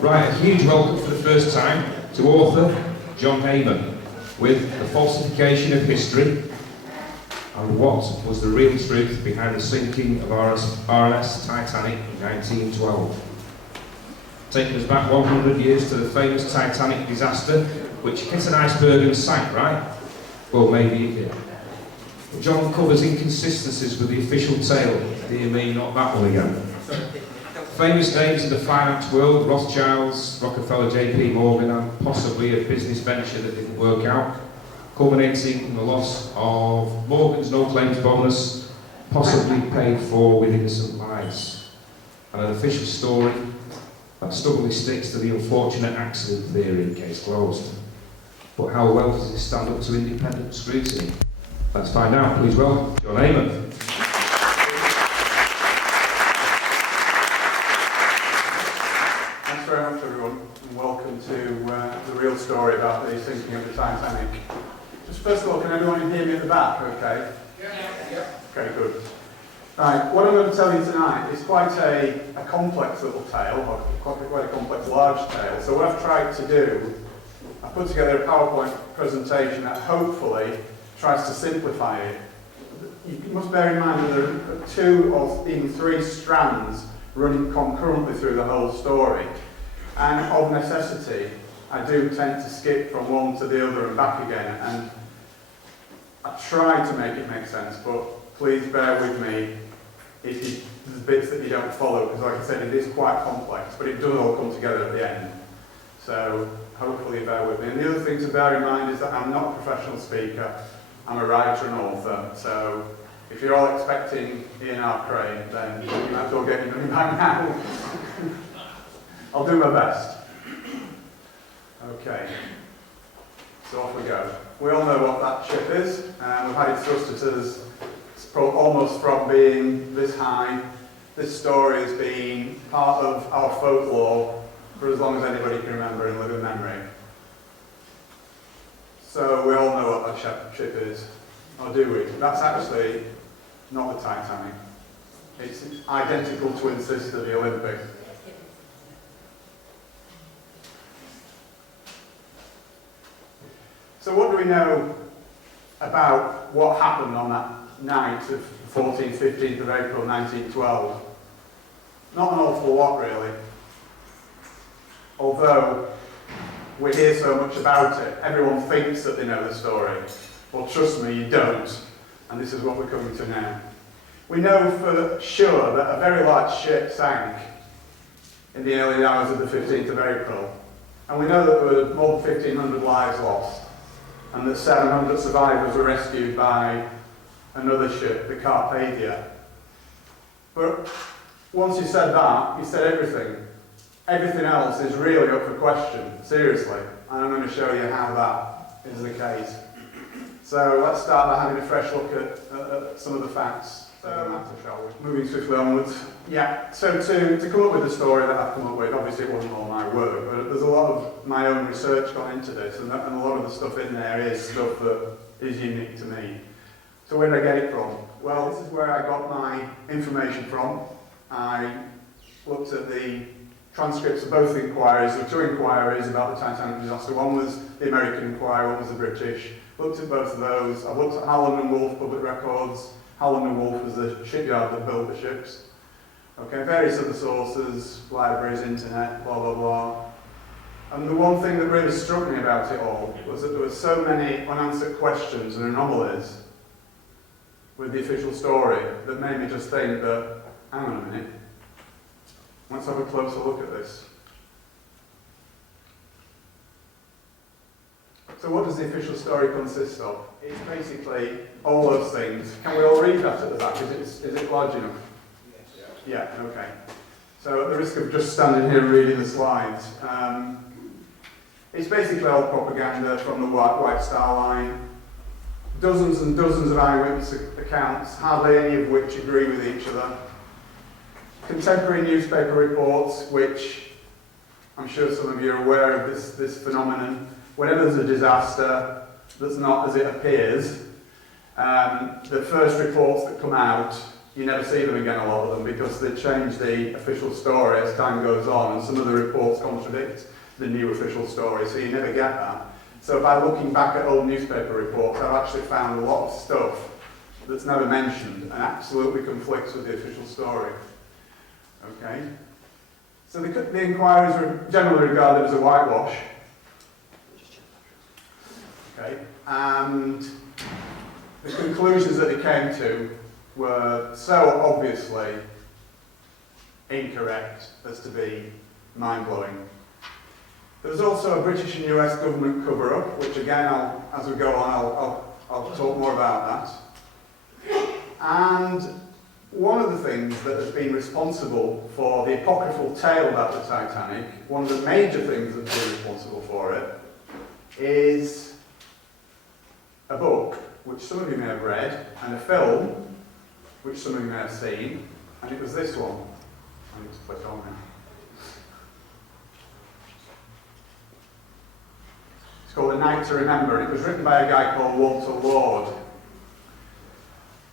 Right, a huge welcome for the first time to author John Heyman with The Falsification of History and what was the real truth behind the sinking of RMS Titanic in 1912. Taking us back 100 years to the famous Titanic disaster, which hit an iceberg and sank, right? Well, maybe it did. But John covers inconsistencies with the official tale. Dear me, not that one again. Famous names in the finance world, Rothschilds, Rockefeller, JP Morgan, and possibly a business venture that didn't work out, culminating in the loss of Morgan's no-claims bonus, possibly paid for with innocent lives. And an official story that stubbornly sticks to the unfortunate accident theory, case closed. But how well does it stand up to independent scrutiny? Let's find out. Please welcome John Heyman. Thanks very much, everyone, and welcome to the real story about the sinking of the Titanic. Just first of all, can everyone hear me at the back? Okay. Yeah. Okay, good. Right, what I'm going to tell you tonight is quite a complex little tale, or quite a complex large tale. So what I've tried to do, I've put together a PowerPoint presentation that hopefully tries to simplify it. You must bear in mind that there are 2 or even 3 strands running concurrently through the whole story. And of necessity, I do tend to skip from one to the other and back again. And I try to make it make sense, but please bear with me if there's bits that you don't follow, because like I said, it is quite complex, but it does all come together at the end. So hopefully bear with me. And the other thing to bear in mind is that I'm not a professional speaker. I'm a writer and author, so if you're all expecting Ian R. Crane, then you might as well get your money back now. I'll do my best. Okay, so off we go. We all know what that ship is, and we've had it thrust at us almost from being this high. This story has been part of our folklore for as long as anybody can remember in living memory. So we all know what that ship is, or do we? That's actually not the Titanic. It's an identical twin sister, the Olympic. So what do we know about what happened on that night of 14th, 15th of April 1912? Not an awful lot, really. Although we hear so much about it, everyone thinks that they know the story. Well, trust me, you don't. And this is what we're coming to now. We know for sure that a very large ship sank in the early hours of the 15th of April. And we know that there were more than 1,500 lives lost, and that 700 survivors were rescued by another ship, the Carpathia. But once you said that, you said everything. Everything else is really up for question, seriously. And I'm going to show you how that is the case. So let's start by having a fresh look at some of the facts of the matter, shall we? Moving swiftly onwards. Yeah, so to come up with the story that I've come up with, obviously it wasn't all my work, but there's a lot of my own research gone into this, and a lot of the stuff in there is stuff that is unique to me. So where did I get it from? Well, this is where I got my information from. I looked at the transcripts of both inquiries. There were 2 inquiries about the Titanic disaster. One was the American inquiry, one was the British. Looked at both of those. I looked at Howland and Wolff public records. Howland and Wolff was the shipyard that built the ships. Okay, various other sources, libraries, internet, blah, blah, blah. And the one thing that really struck me about it all was that there were so many unanswered questions and anomalies with the official story that made me just think that, hang on a minute, let's have a closer look at this. So what does the official story consist of? It's basically all those things. Can we all read that at the back? Is it large enough? Yeah, okay. So at the risk of just standing here reading the slides, it's basically all propaganda from the White Star Line. Dozens and dozens of eyewitness accounts, hardly any of which agree with each other. Contemporary newspaper reports, which I'm sure some of you are aware of this phenomenon. Whenever there's a disaster that's not as it appears, the first reports that come out, you never see them again, a lot of them, because they change the official story as time goes on, and some of the reports contradict the new official story, so you never get that. So by looking back at old newspaper reports, I've actually found a lot of stuff that's never mentioned and absolutely conflicts with the official story. Okay? So the inquiries were generally regarded as a whitewash. Okay? And the conclusions that they came to were so obviously incorrect as to be mind-blowing. There was also a British and US government cover-up, which again, as we go on, I'll talk more about that. And one of the things that has been responsible for the apocryphal tale about the Titanic, one of the major things that's been responsible for it, is a book, which some of you may have read, and a film, which some of you may have seen, and it was this one. I need to click on now. It's called A Night to Remember, and it was written by a guy called Walter Lord.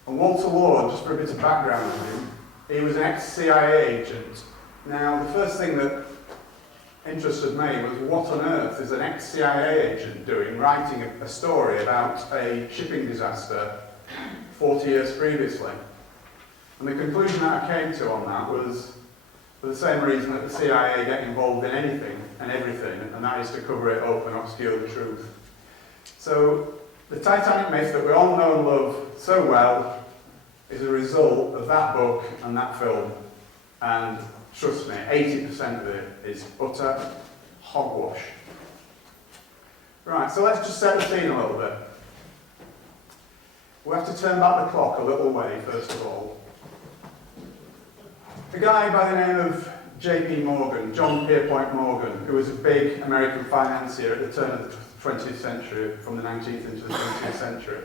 And Walter Lord, just for a bit of background on him, he was an ex-CIA agent. Now, the first thing that interested me was what on earth is an ex-CIA agent doing writing a story about a shipping disaster 40 years previously. And the conclusion that I came to on that was for the same reason that the CIA get involved in anything and everything, and that is to cover it up and obscure the truth. So the Titanic myth that we all know and love so well is a result of that book and that film. And trust me, 80% of it is utter hogwash. Right, so let's just set the scene a little bit. We have to turn back the clock a little way, first of all. A guy by the name of J.P. Morgan, John Pierpont Morgan, who was a big American financier at the turn of the 20th century, from the 19th into the 20th century.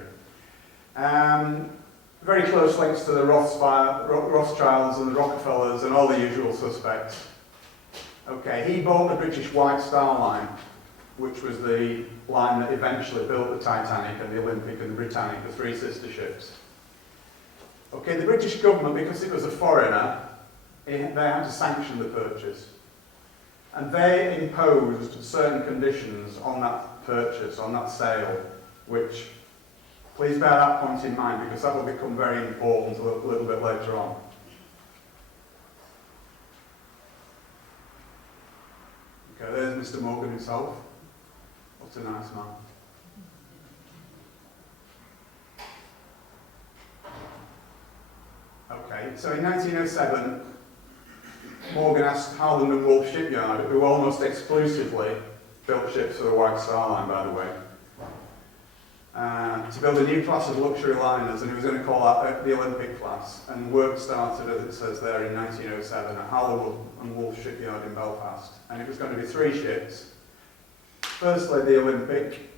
Very close links to the Rothschilds and the Rockefellers and all the usual suspects. Okay, he bought the British White Star Line, which was the line that eventually built the Titanic and the Olympic and the Britannic, the three sister ships. Okay, the British government, because it was a foreigner, they had to sanction the purchase. And they imposed certain conditions on that purchase, on that sale, which, please bear that point in mind, because that will become very important a little bit later on. Okay, there's Mr. Morgan himself. What a nice man. Okay, so in 1907, Morgan asked Harland and Wolff Shipyard, who almost exclusively built ships for the White Star Line, by the way, to build a new class of luxury liners, and he was going to call that the Olympic class. And work started, as it says there, in 1907 at Harland and Wolff Shipyard in Belfast. And it was going to be three ships. Firstly, the Olympic,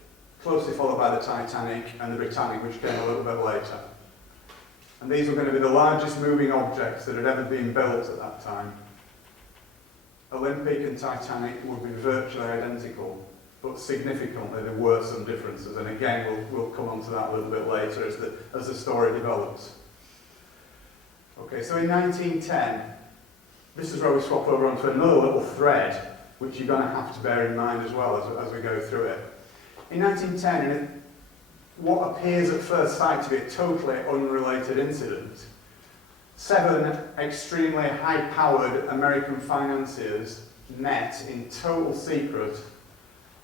closely followed by the Titanic and the Britannic, which came a little bit later. And these were going to be the largest moving objects that had ever been built at that time. Olympic and Titanic would be virtually identical, but significantly there were some differences, and again we'll come on to that a little bit later as the story develops. Okay, so in 1910, this is where we swap over onto another little thread, which you're going to have to bear in mind as well as we go through it. In 1910, in what appears at first sight to be a totally unrelated incident, 7 extremely high-powered American financiers met in total secret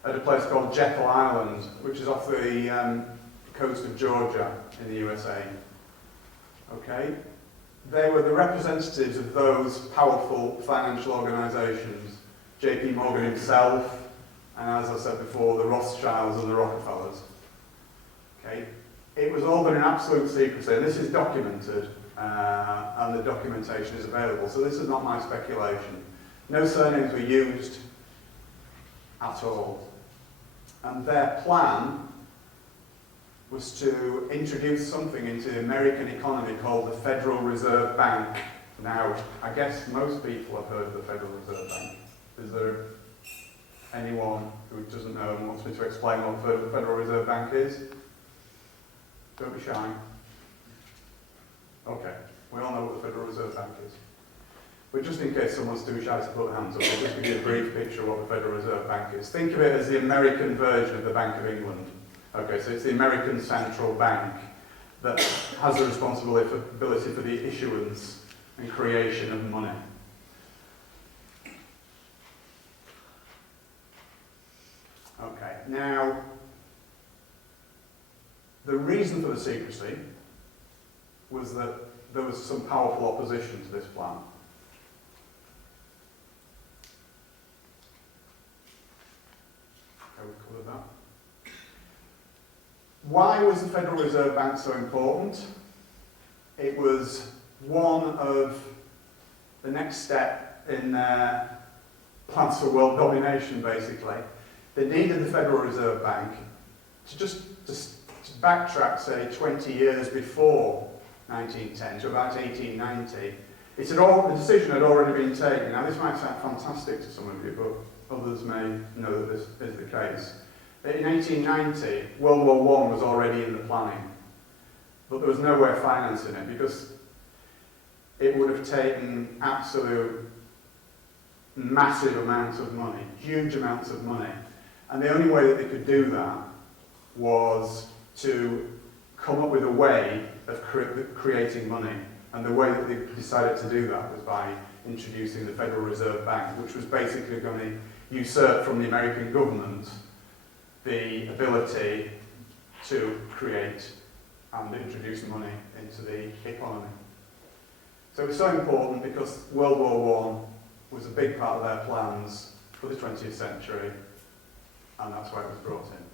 at a place called Jekyll Island, which is off the coast of Georgia in the USA. Okay? They were the representatives of those powerful financial organisations, J.P. Morgan himself, and as I said before, the Rothschilds and the Rockefellers. Okay? It was all done in absolute secrecy, and this is documented, and the documentation is available, so this is not my speculation. No surnames were used at all. And their plan was to introduce something into the American economy called the Federal Reserve Bank. Now, I guess most people have heard of the Federal Reserve Bank. Is there anyone who doesn't know and wants me to explain what the Federal Reserve Bank is? Don't be shy. Okay. We all know what the Federal Reserve Bank is. But just in case someone's too shy to put their hands up, I'll just give you a brief picture of what the Federal Reserve Bank is. Think of it as the American version of the Bank of England. Okay, so it's the American central bank that has the responsibility for the issuance and creation of money. Okay, now, the reason for the secrecy was that there was some powerful opposition to this plan. Okay, we've covered that. Why was the Federal Reserve Bank so important? It was one of the next step in their plans for world domination, basically. They needed the Federal Reserve Bank to backtrack, say, 20 years before 1910 to about 1890. The decision had already been taken. Now, this might sound fantastic to some of you, but others may know that this is the case. In 1890, World War I was already in the planning, but there was no way of financing it because it would have taken absolute massive amounts of money, huge amounts of money. And the only way that they could do that was to come up with a way of creating money. And the way that they decided to do that was by introducing the Federal Reserve Bank, which was basically going to usurp from the American government the ability to create and introduce money into the economy. So it was so important because World War I was a big part of their plans for the 20th century, and that's why it was brought in.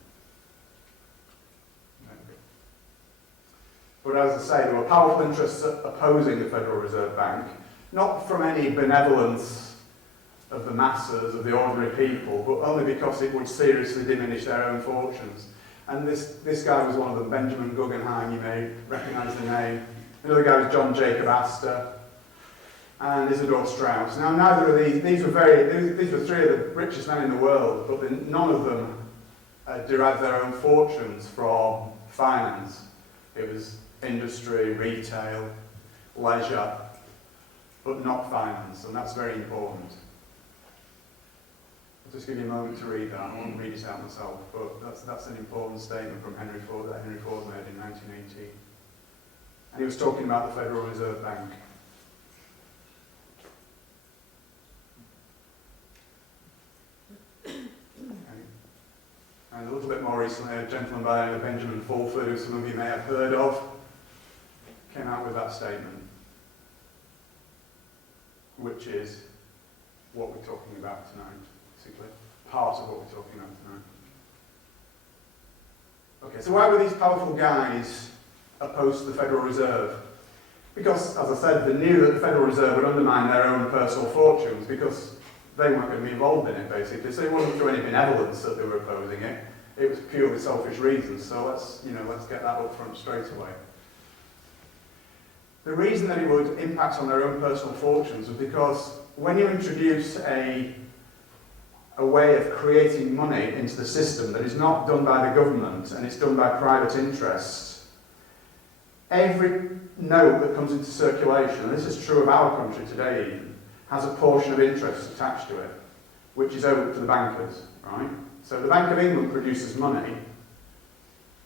But as I say, there were powerful interests opposing the Federal Reserve Bank, not from any benevolence of the masses, of the ordinary people, but only because it would seriously diminish their own fortunes. And this guy was one of them, Benjamin Guggenheim, you may recognise the name. Another guy was John Jacob Astor, and Isidor Straus. Now, neither of these were three of the richest men in the world, but none of them derived their own fortunes from finance. It was industry, retail, leisure, but not finance, and that's very important. I'll just give you a moment to read that. I won't read it out myself, but that's an important statement from Henry Ford that Henry Ford made in 1918. And he was talking about the Federal Reserve Bank. And a little bit more recently, a gentleman by the name of Benjamin Fulford, who some of you may have heard of, came out with that statement, which is what we're talking about tonight, basically. Part of what we're talking about tonight. Okay, so why were these powerful guys opposed to the Federal Reserve? Because, as I said, they knew that the Federal Reserve would undermine their own personal fortunes because they weren't going to be involved in it, basically. So it wasn't through any benevolence that they were opposing it. It was purely selfish reasons. So let's get that up front straight away. The reason that it would impact on their own personal fortunes was because when you introduce a way of creating money into the system that is not done by the government and it's done by private interests, every note that comes into circulation, and this is true of our country today even, has a portion of interest attached to it, which is owed to the bankers, right? So the Bank of England produces money,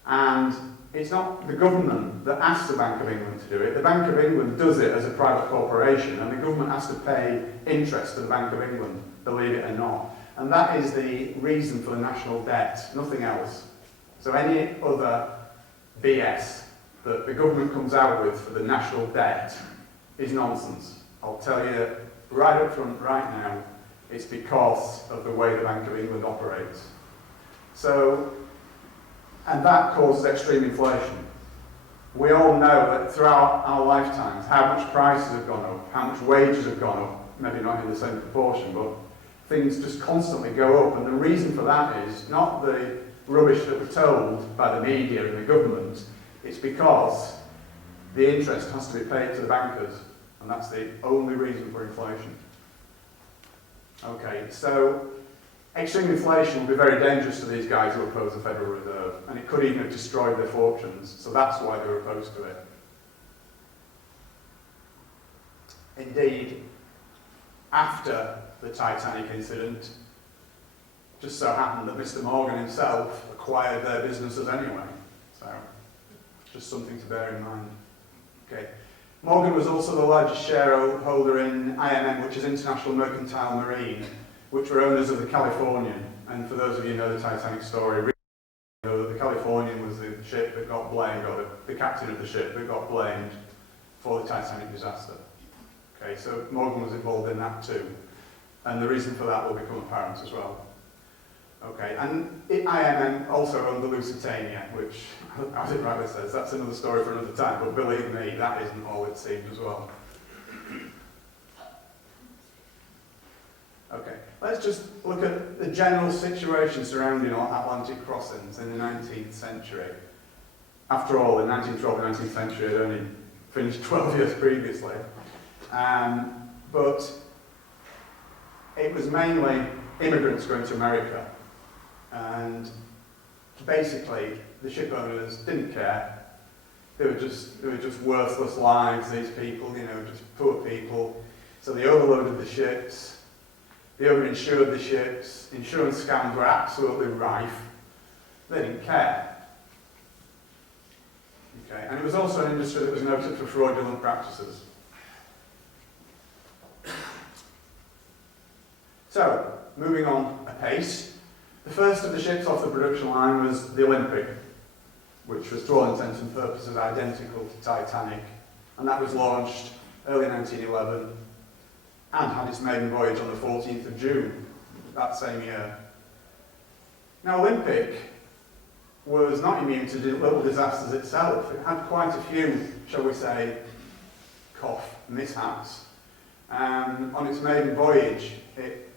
and it's not the government that asks the Bank of England to do it. The Bank of England does it as a private corporation, and the government has to pay interest to the Bank of England, believe it or not. And that is the reason for the national debt, nothing else. So any other BS that the government comes out with for the national debt is nonsense. I'll tell you right up front, right now, it's because of the way the Bank of England operates. So, and that causes extreme inflation. We all know that throughout our lifetimes, how much prices have gone up, how much wages have gone up, maybe not in the same proportion, but things just constantly go up. And the reason for that is not the rubbish that we're told by the media and the government, it's because the interest has to be paid to the bankers. And that's the only reason for inflation. Okay, so extreme inflation will be very dangerous to these guys who oppose the Federal Reserve, and it could even have destroyed their fortunes, so that's why they were opposed to it. Indeed, after the Titanic incident, just so happened that Mr. Morgan himself acquired their businesses anyway. So, just something to bear in mind. Okay. Morgan was also the largest shareholder in IMM, which is International Mercantile Marine, which were owners of the Californian. And for those of you who know the Titanic story, you know that the Californian was the ship that got blamed, or the captain of the ship that got blamed for the Titanic disaster. Okay, so Morgan was involved in that too. And the reason for that will become apparent as well. Okay, and IMM also owned the Lusitania, which, as it rightly says, that's another story for another time, but believe me, that isn't all it seemed as well. Okay, let's just look at the general situation surrounding Atlantic crossings in the 19th century. After all, the 1912 and 19th century had only finished 12 years previously. But it was mainly immigrants going to America. And basically, the ship owners didn't care. They were just worthless lives, these people, you know, just poor people. So they overloaded the ships. They overinsured the ships. Insurance scams were absolutely rife. They didn't care. Okay, and it was also an industry that was noted for fraudulent practices. So, moving on apace. The first of the ships off the production line was the Olympic, which was to all intents and purposes identical to Titanic, and that was launched early 1911 and had its maiden voyage on the 14th of June that same year. Now, Olympic was not immune to little disasters itself. It had quite a few, shall we say, mishaps. On its maiden voyage, it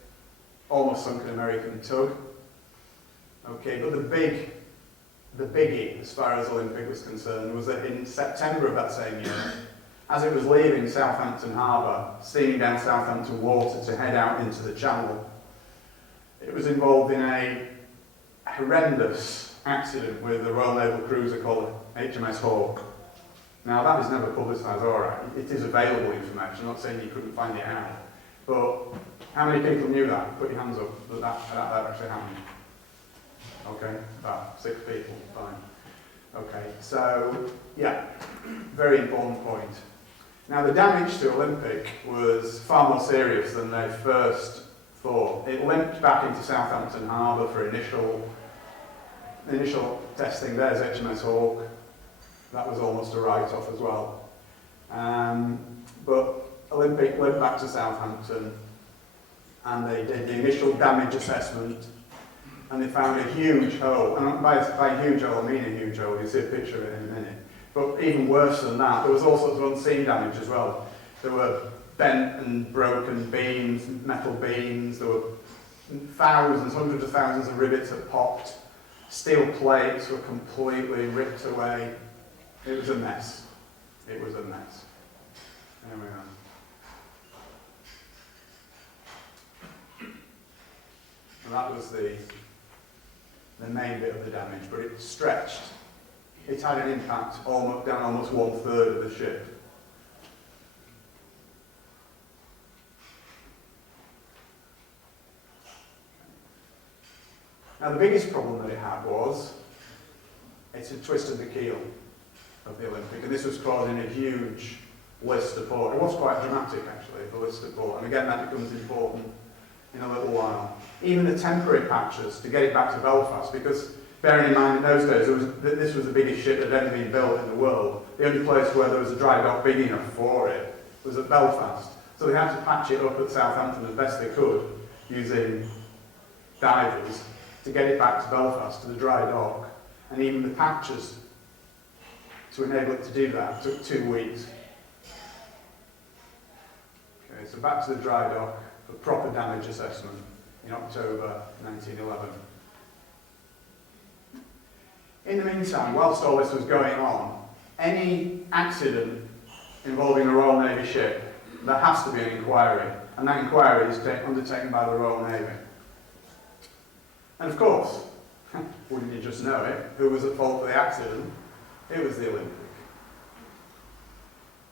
almost sunk an American tug. Okay, but the biggie, as far as Olympic was concerned, was that in September of that same year, as it was leaving Southampton Harbour, steaming down Southampton water to head out into the Channel, it was involved in a horrendous accident with a Royal Naval cruiser called HMS Hawke. Now, that was never publicised, alright. It is available information, I'm not saying you couldn't find it out. But how many people knew that? Put your hands up that actually happened. Okay, about 6 people, fine. Okay, so, yeah, very important point. Now, the damage to Olympic was far more serious than they first thought. It limped back into Southampton Harbour for initial testing. There's HMS Hawke. That was almost a write-off as well. But Olympic went back to Southampton and they did the initial damage assessment and they found a huge hole. And by huge hole, I mean a huge hole. You'll see a picture of it in a minute. But even worse than that, there was all sorts of unseen damage as well. There were bent and broken beams, metal beams. There were thousands, hundreds of thousands of rivets that popped. Steel plates were completely ripped away. It was a mess. It was a mess. There we are. And that was the main bit of the damage, but it stretched. It had an impact down almost 1/3 of the ship. Now, the biggest problem that it had was it had twisted the keel of the Olympic, and this was causing a huge list of port. It was quite dramatic, actually, the list of port, and again, that becomes important in a little while. Even the temporary patches to get it back to Belfast, because bearing in mind in those days, this was the biggest ship that had ever been built in the world. The only place where there was a dry dock big enough for it was at Belfast. So they had to patch it up at Southampton as best they could, using divers, to get it back to Belfast, to the dry dock. And even the patches, to enable it to do that, took 2 weeks. Okay, so back to the dry dock for proper damage assessment in October 1911. In the meantime, whilst all this was going on, any accident involving a Royal Navy ship, there has to be an inquiry, and that inquiry is undertaken by the Royal Navy. And of course, wouldn't you just know it, who was at fault for the accident? It was the Olympic.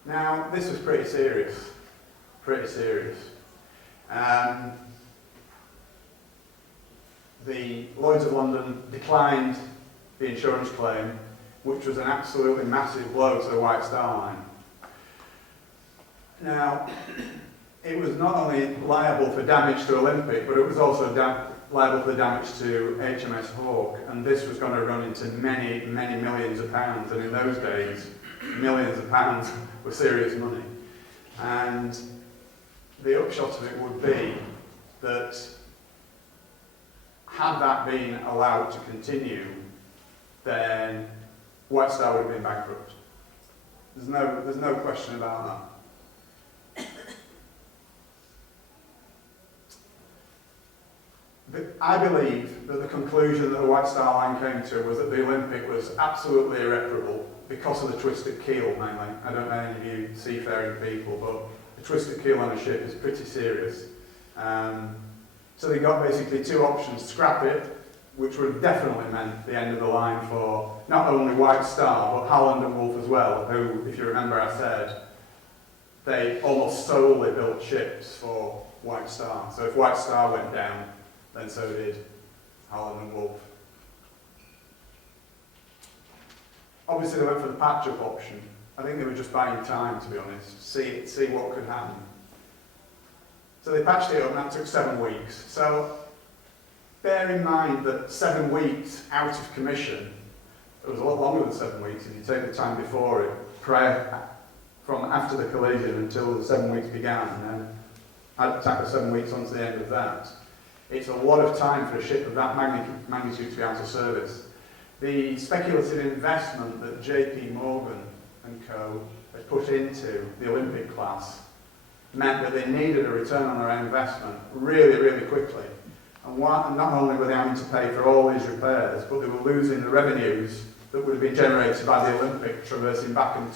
Now, this was pretty serious. pretty serious. The Lloyd's of London declined the insurance claim, which was an absolutely massive blow to the White Star Line. Now, it was not only liable for damage to Olympic, but it was also liable for damage to HMS Hawke, and this was going to run into many, many millions of pounds, and in those days, millions of pounds were serious money. And the upshot of it would be that had that been allowed to continue, then White Star would have been bankrupt. There's no question about that. I believe that the conclusion that the White Star Line came to was that the Olympic was absolutely irreparable because of the twisted keel mainly. I don't know any of you seafaring people, but the twisted keel on a ship is pretty serious. So they got basically two options: scrap it, which would have definitely meant the end of the line for not only White Star, but Holland and Wolff as well, who, if you remember I said, they almost solely built ships for White Star. So if White Star went down, then so did Holland and Wolff. Obviously they went for the patch-up option. I think they were just buying time, to be honest, see what could happen. So they patched it up, and that took 7 weeks. So bear in mind that 7 weeks out of commission, it was a lot longer than 7 weeks if you take the time before it, from after the collision until the 7 weeks began, and then add tack the 7 weeks onto the end of that. It's a lot of time for a ship of that magnitude to be out of service. The speculative investment that JP Morgan and co. had put into the Olympic class meant that they needed a return on their investment really, really quickly. And not only were they having to pay for all these repairs, but they were losing the revenues that would have been generated by the Olympic traversing back and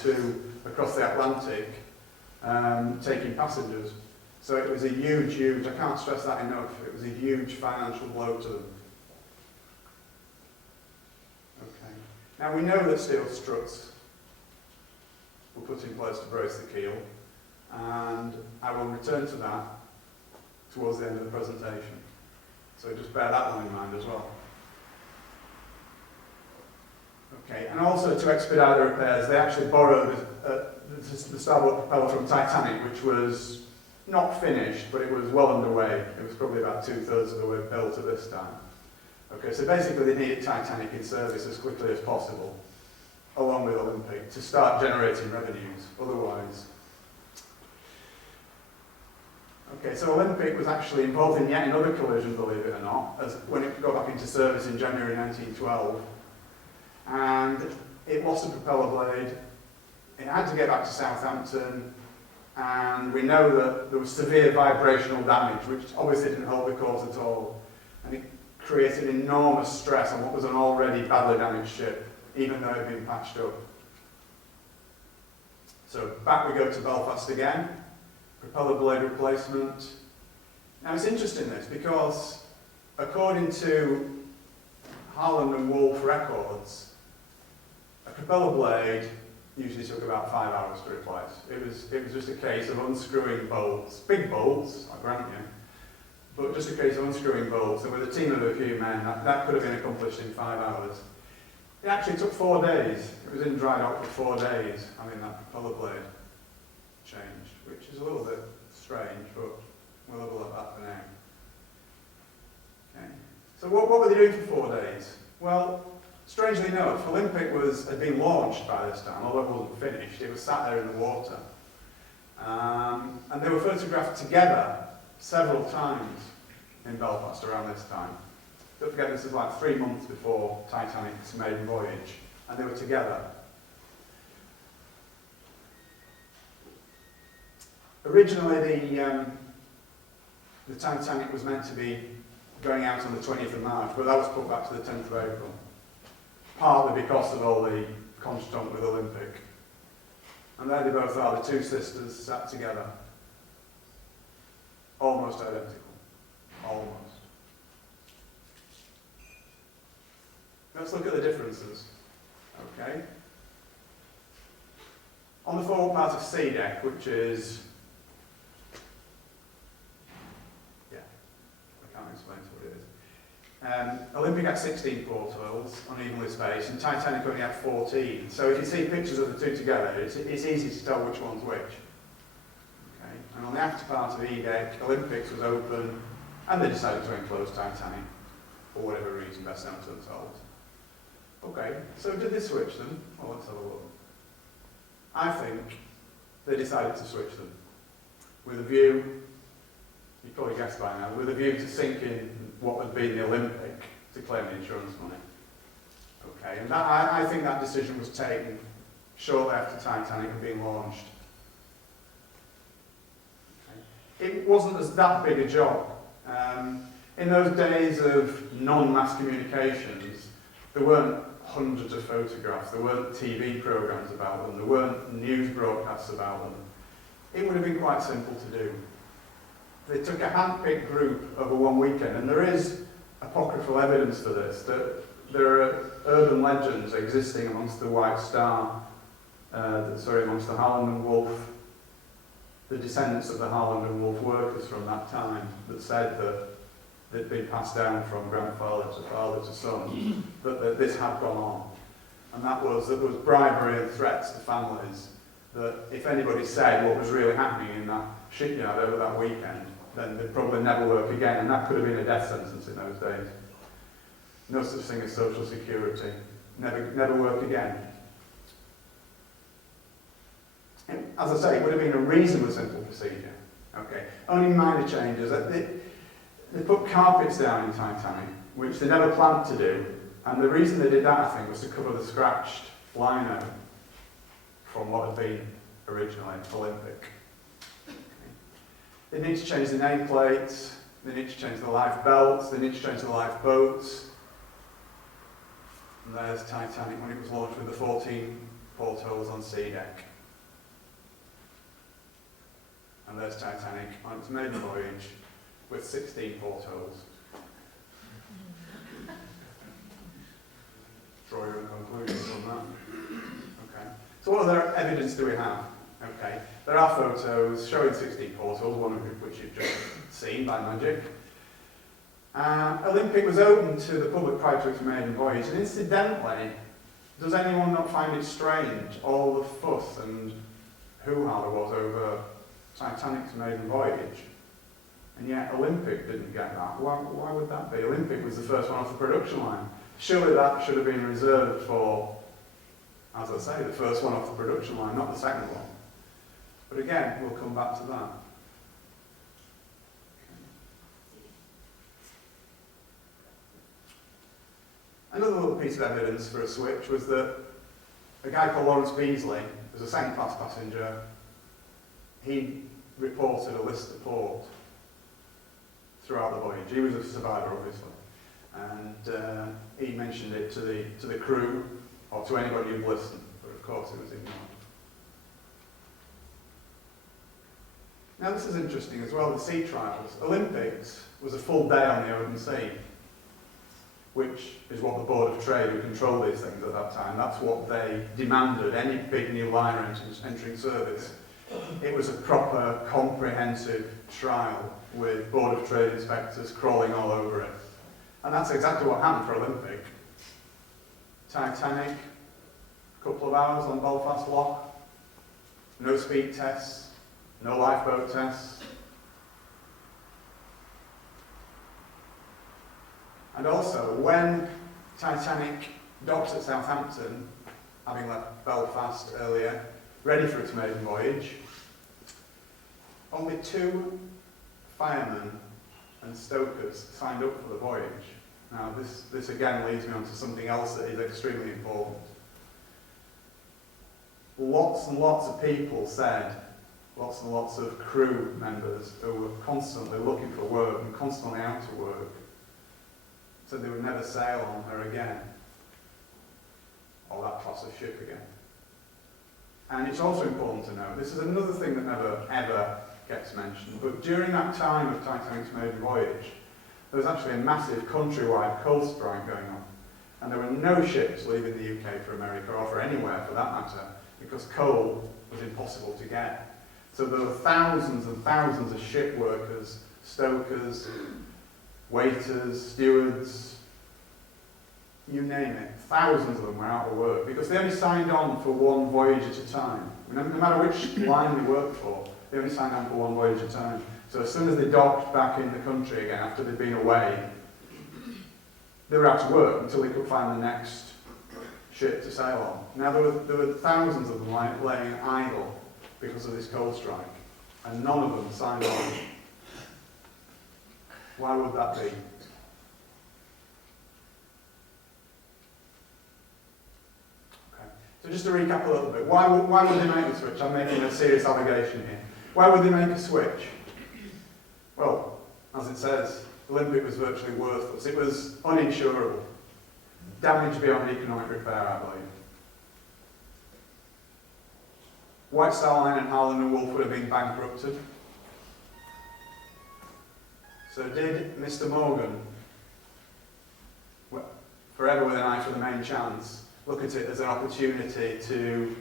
across the Atlantic, taking passengers. So it was a huge, I can't stress that enough, it was a huge financial blow to them. Okay. Now we know that steel struts were put in place to brace the keel, and I will return to that towards the end of the presentation. So just bear that one in mind as well. Okay, and also to expedite the repairs, they actually borrowed the starboard propeller from Titanic, which was not finished, but it was well underway. It was probably about 2/3 of the way built at this time. Okay, so basically they needed Titanic in service as quickly as possible, along with Olympic, to start generating revenues. Otherwise. Okay, so Olympic was actually involved in yet another collision, believe it or not, when it got back into service in January 1912. And it lost a propeller blade. It had to get back to Southampton, and we know that there was severe vibrational damage, which obviously didn't help the cause at all. And it created enormous stress on what was an already badly damaged ship, even though it had been patched up. So back we go to Belfast again. Propeller blade replacement. Now it's interesting this, because according to Holland and Wolff records, a propeller blade usually took about 5 hours to replace. It was just a case of unscrewing bolts, big bolts, I grant you, but just a case of unscrewing bolts, and with a team of a few men, that could have been accomplished in 5 hours. It actually took 4 days. It was in dry dock for 4 days, having that propeller blade changed, which is a little bit strange, but we'll level at that for now. Okay. So what were they doing for 4 days? Well, strangely enough, Olympic had been launched by this time, although it wasn't finished. It was sat there in the water. And they were photographed together several times in Belfast around this time. Don't forget, this is like 3 months before Titanic's maiden voyage, and they were together. Originally, the Titanic was meant to be going out on the 20th of March, but that was put back to the 10th of April, partly because of all the contretemps with Olympic. And there they both are, the two sisters sat together, almost identical, almost. Let's look at the differences, okay? On the forward part of C deck, which is Olympic had 16 portholes, unevenly spaced, and Titanic only had 14. So if you see pictures of the two together, it's easy to tell which one's which. Okay. And on the after part of E-deck, Olympics was open, and they decided to enclose Titanic, for whatever reason, best known to themselves. Okay, so did they switch them? Well, let's have a look. I think they decided to switch them with a view, you probably guessed by now, with a view to sinking what had been the Olympic to claim the insurance money. Okay, and that, I think that decision was taken shortly after Titanic had been launched. Okay. It wasn't as that big a job. In those days of non-mass communications, there weren't hundreds of photographs, there weren't TV programmes about them, there weren't news broadcasts about them. It would have been quite simple to do. They took a hand-picked group over one weekend, and there is apocryphal evidence for this, that there are urban legends existing amongst the White Star, amongst the Harland and Wolff, the descendants of the Harland and Wolff workers from that time, that said that they'd been passed down from grandfather to father to son, that this had gone on. And that was that there was bribery and threats to families, that if anybody said what was really happening in that shipyard over that weekend, then they'd probably never work again, and that could have been a death sentence in those days. No such thing as social security. Never work again. And as I say, it would have been a reasonably simple procedure. Okay, only minor changes. They put carpets down in Titanic, which they never planned to do, and the reason they did that, I think, was to cover the scratched lino from what had been originally Olympic. They need to change the nameplates, they need to change the life belts, they need to change the lifeboats. And there's Titanic when it was launched with the 14 portholes on sea deck. And there's Titanic on its maiden voyage with 16 portholes. Draw your own conclusions on that. Okay. So what other evidence do we have? Okay. There are photos showing 16 portholes, one of which you've just seen by magic. Olympic was open to the public prior to its maiden voyage, and incidentally, does anyone not find it strange, all the fuss and hoo-ha there was over Titanic's maiden voyage? And yet Olympic didn't get that. Why would that be? Olympic was the first one off the production line. Surely that should have been reserved for, as I say, the first one off the production line, not the second one. But again, we'll come back to that. Another little piece of evidence for a switch was that a guy called Lawrence Beasley, who was a second-class passenger, he reported a list of port throughout the voyage. He was a survivor, obviously, and he mentioned it to the crew or to anybody who'd listened, but of course it was ignored. Now this is interesting as well, the sea trials. Olympics was a full day on the open sea, which is what the Board of Trade, who controlled these things at that time, that's what they demanded, any big new liner entering service. It was a proper, comprehensive trial with Board of Trade inspectors crawling all over it. And that's exactly what happened for Olympic. Titanic, a couple of hours on Belfast Lock, no speed tests, no lifeboat tests. And also, when Titanic docked at Southampton, having left Belfast earlier, ready for its maiden voyage, only 2 firemen and stokers signed up for the voyage. Now, this again leads me on to something else that is extremely important. Lots and lots of people said, lots and lots of crew members who were constantly looking for work and constantly out of work, said they would never sail on her again, or that class of ship again. And it's also important to note, this is another thing that never ever gets mentioned, but during that time of Titanic's maiden voyage, there was actually a massive countrywide coal strike going on. And there were no ships leaving the UK for America, or for anywhere for that matter, because coal was impossible to get. So there were thousands and thousands of ship workers, stokers, waiters, stewards, you name it, thousands of them were out of work because they only signed on for one voyage at a time. No matter which line they worked for, they only signed on for one voyage at a time. So as soon as they docked back in the country again after they'd been away, they were out of work until they could find the next ship to sail on. Now there were thousands of them laying idle because of this coal strike, and none of them signed on. Why would that be? So just to recap a little bit, why would they make the switch? I'm making a serious allegation here. Why would they make a switch? Well, as it says, Olympic was virtually worthless. It was uninsurable. Damage beyond economic repair, I believe. White Star Line and Harland and Wolff would have been bankrupted. So did Mr. Morgan, forever with an eye for the main chance, look at it as an opportunity to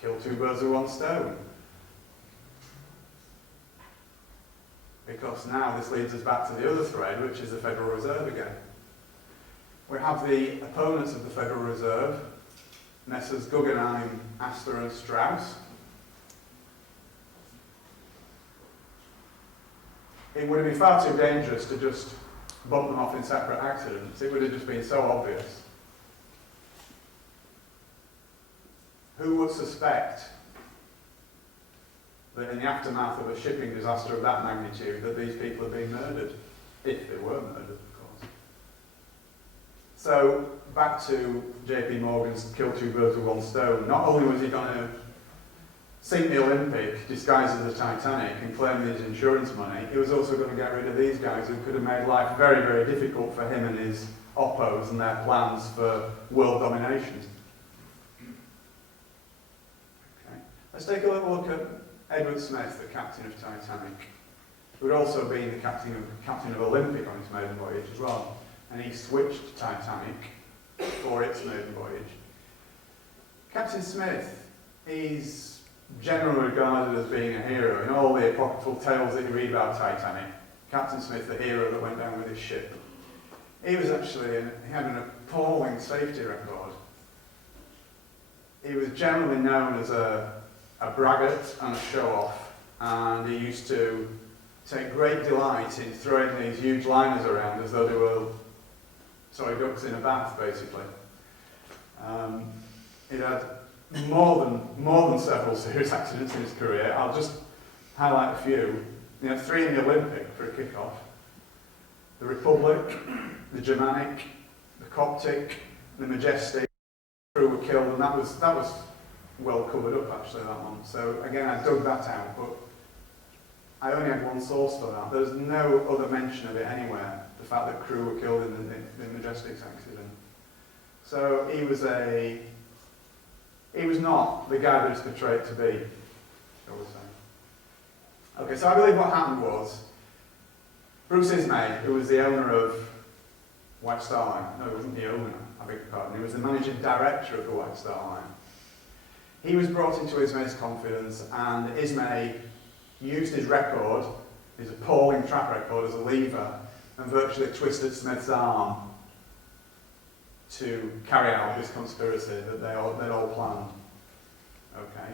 kill two birds with one stone? Because now this leads us back to the other thread, which is the Federal Reserve again. We have the opponents of the Federal Reserve, Messrs. Guggenheim, Astor and Strauss. It would have been far too dangerous to just bump them off in separate accidents. It would have just been so obvious. Who would suspect that in the aftermath of a shipping disaster of that magnitude that these people have been murdered? If they were murdered, of course. So, back to JP Morgan's kill two birds with one stone. Not only was he going to sink the Olympic disguised as the Titanic and claim his insurance money, he was also going to get rid of these guys who could have made life very, very difficult for him and his oppos and their plans for world domination. Okay. Let's take a little look at Edward Smith, the captain of Titanic, who had also been the captain of Olympic on his maiden voyage as well. And he switched Titanic for its maiden voyage. Captain Smith, he's generally regarded as being a hero. In all the apocryphal tales that you read about Titanic, Captain Smith, the hero that went down with his ship. He was actually, he had an appalling safety record. He was generally known as a braggart and a show-off, and he used to take great delight in throwing these huge liners around as though they were, ducks in a bath, basically. He had more than several serious accidents in his career. I'll just highlight a few. He had 3 in the Olympic for a kick-off. The Republic, the Germanic, the Coptic, the Majestic. The crew were killed, and that was well covered up actually, that one. So again, I dug that out, but I only had one source for that. There's no other mention of it anywhere, the fact that crew were killed in the Majestic's accident. So he was not the guy that he's portrayed to be, shall we say. Okay, so I believe what happened was, Bruce Ismay, who was the owner of White Star Line, no, he wasn't the owner, I beg your pardon, he was the managing director of the White Star Line. He was brought into Ismay's confidence, and Ismay used his record, his appalling track record, as a lever, and virtually twisted Smith's arm to carry out this conspiracy that they'd all planned. Okay.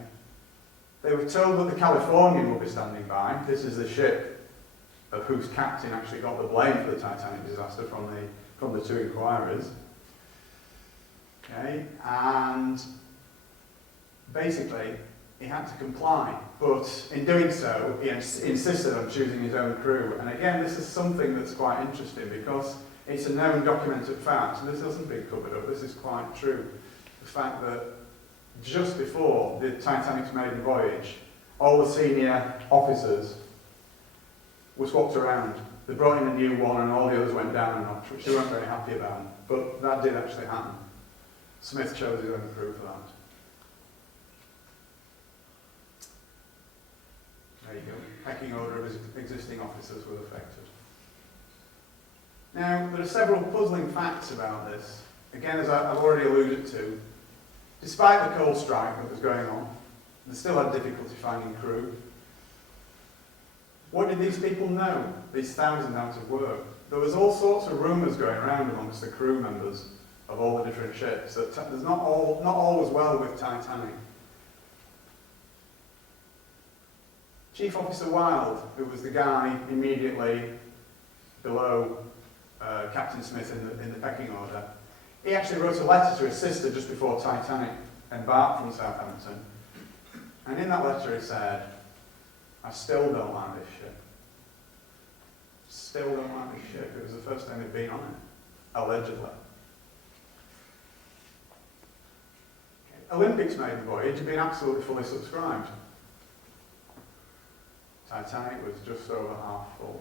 They were told that the Californian would be standing by. This is the ship of whose captain actually got the blame for the Titanic disaster from the 2 inquirers. Okay, and basically he had to comply, but in doing so he insisted on choosing his own crew. And again, this is something that's quite interesting because it's a known documented fact, and this hasn't been covered up, this is quite true. The fact that just before the Titanic's maiden voyage, all the senior officers were swapped around. They brought in a new one and all the others went down a notch, which they weren't very happy about. But that did actually happen. Smith chose his own crew for that. There you go. Pecking order of his existing officers was affected. Now, there are several puzzling facts about this. Again, as I've already alluded to, despite the coal strike that was going on, they still had difficulty finding crew. What did these people know, these thousands out of work? There was all sorts of rumours going around amongst the crew members of all the different ships. That there's not all was well with Titanic. Chief Officer Wilde, who was the guy immediately below Captain Smith in the pecking order, he actually wrote a letter to his sister just before Titanic embarked from Southampton. And in that letter he said, "I still don't like this ship. Still don't like this ship." It was the first time he'd been on it, allegedly. Olympics maiden voyage had been absolutely fully subscribed. Titanic was just over half full.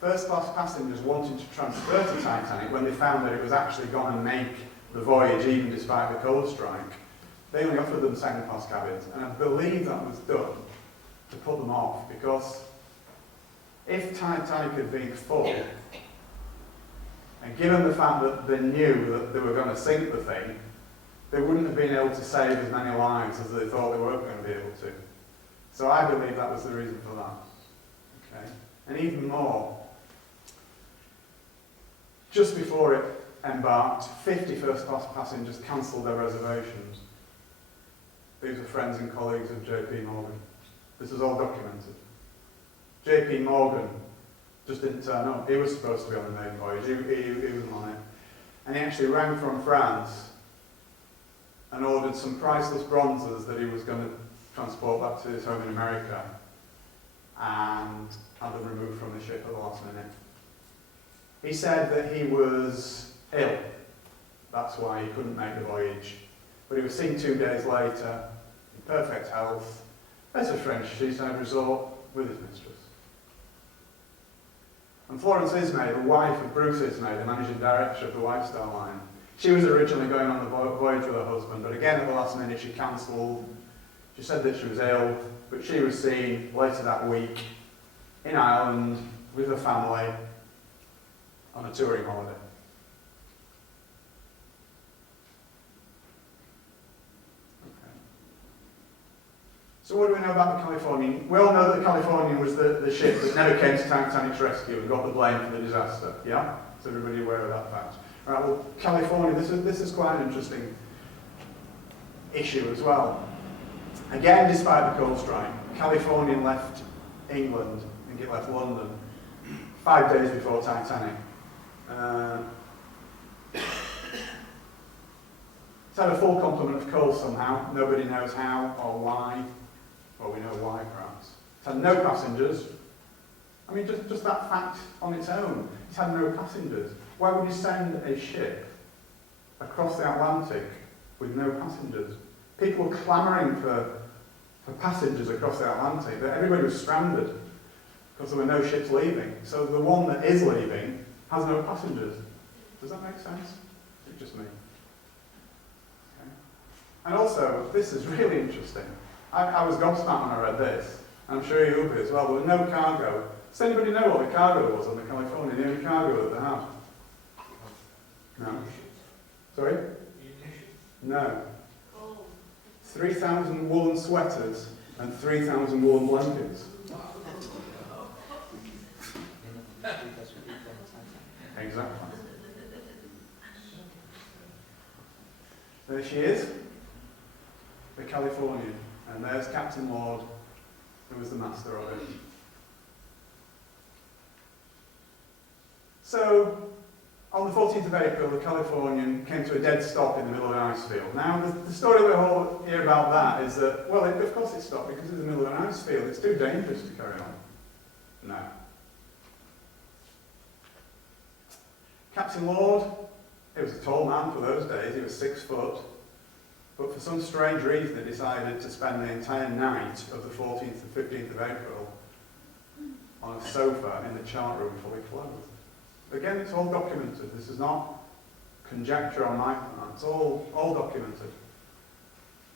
First class passengers wanting to transfer to Titanic, when they found that it was actually going to make the voyage even despite the coal strike, they only offered them second class cabins, and I believe that was done to put them off, because if Titanic had been full, and given the fact that they knew that they were going to sink the thing, they wouldn't have been able to save as many lives as they thought they were going to be able to. So I believe that was the reason for that. Okay? And even more, just before it embarked, 50 first-class passengers cancelled their reservations. These were friends and colleagues of J.P. Morgan. This is all documented. J.P. Morgan just didn't turn up. He was supposed to be on the maiden voyage. He wasn't on it. And he actually rang from France and ordered some priceless bronzes that he was going to transport back to his home in America and had them removed from the ship at the last minute. He said that he was ill. That's why he couldn't make the voyage. But he was seen 2 days later, in perfect health, at a French seaside resort with his mistress. And Florence Ismay, the wife of Bruce Ismay, the managing director of the White Star Line, she was originally going on the voyage with her husband, but again at the last minute she cancelled. She said that she was ill, but she was seen later that week in Ireland with her family on a touring holiday. Okay. So what do we know about the Californian? We all know that the Californian was the ship that never came to Titanic's rescue and got the blame for the disaster. Yeah? Is everybody aware of that fact? Right, well, California, this is quite an interesting issue as well. Again, despite the coal strike, Californian left England, I think it left London, 5 days before Titanic. It's had a full complement of coal somehow. Nobody knows how or why. Well, we know why, perhaps. It's had no passengers. I mean, just that fact on its own. It's had no passengers. Why would you send a ship across the Atlantic with no passengers? People were clamouring for passengers across the Atlantic. Everybody was stranded because there were no ships leaving. So the one that is leaving has no passengers. Does that make sense? It's just me. Okay. And also, this is really interesting. I was gobsmacked when I read this. I'm sure you will be as well. There was no cargo. Does anybody know what the cargo was on the California? The only cargo that they had? No. Sorry? No. 3,000 woolen sweaters and 3,000 woolen blankets. Exactly. There she is, the Californian, and there's Captain Lord, who was the master of it. So, on the 14th of April, the Californian came to a dead stop in the middle of an ice field. Now, the story we all hear about that is that, well, of course it stopped because it's in the middle of an ice field. It's too dangerous to carry on. No. Captain Lord, he was a tall man for those days. He was 6 foot. But for some strange reason, he decided to spend the entire night of the 14th and 15th of April on a sofa in the chart room fully clothed. Again, it's all documented. This is not conjecture on my part. It's all documented.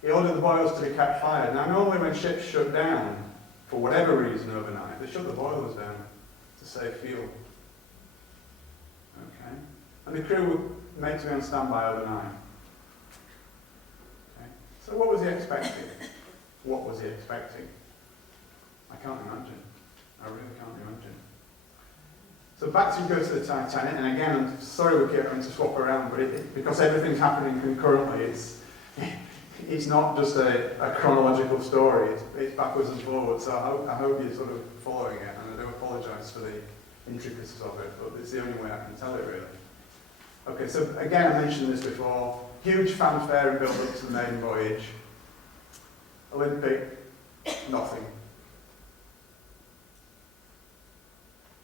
He ordered the boilers to be kept fired. Now, normally when ships shut down, for whatever reason overnight, they shut the boilers down to save fuel. Okay? And the crew were made to be on standby overnight. Okay? So what was he expecting? What was he expecting? I can't imagine. I really can't imagine. So back to go to the Titanic, and again, I'm sorry we keep having to swap around, but because everything's happening concurrently, it's not just a chronological story, it's backwards and forwards, so I hope you're sort of following it, and I do apologise for the intricacies of it, but it's the only way I can tell it really. Okay, so again, I mentioned this before, huge fanfare and build-up to the maiden voyage. Olympic, nothing.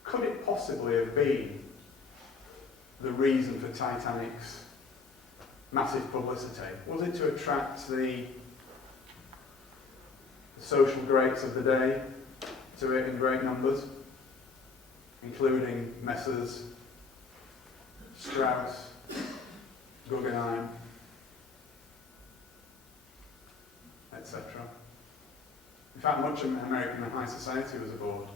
Could it possibly have been the reason for Titanic's massive publicity? Was it to attract the social greats of the day to it in great numbers, including Messrs. Strauss, Guggenheim, etc.? In fact, much of American high society was aboard.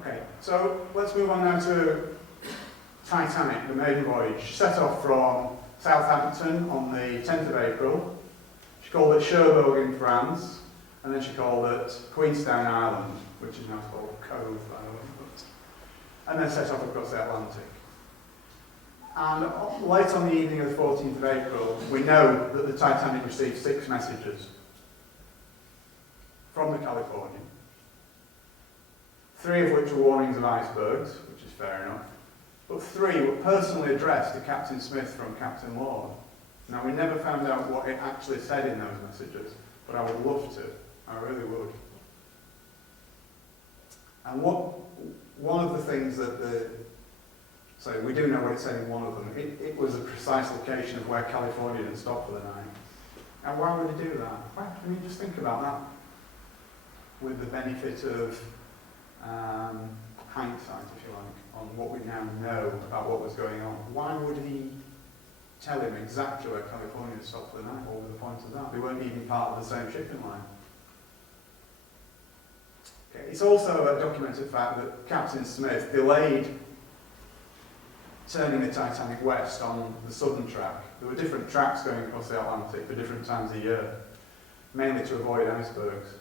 Okay, so let's move on now to Titanic, the maiden voyage. Set off from Southampton on the 10th of April. She called it Cherbourg in France, and then she called it Queenstown Island, which is now called Cove Island, and then set off across the Atlantic. And late on the evening of the 14th of April, we know that the Titanic received 6 messages from the Californian, 3 of which were warnings of icebergs, which is fair enough, but 3 were personally addressed to Captain Smith from Captain Lord. Now, we never found out what it actually said in those messages, but I would love to. I really would. And one of the things that so we do know what it said in one of them. It was a precise location of where California had stopped for the night. And why would it do that? Why, I mean, just think about that. With the benefit of hindsight, if you like, on what we now know about what was going on. Why would he tell him exactly where California had stopped for the night? What was the point of that? They weren't even part of the same shipping line. Okay. It's also a documented fact that Captain Smith delayed turning the Titanic west on the southern track. There were different tracks going across the Atlantic for different times of year, mainly to avoid icebergs.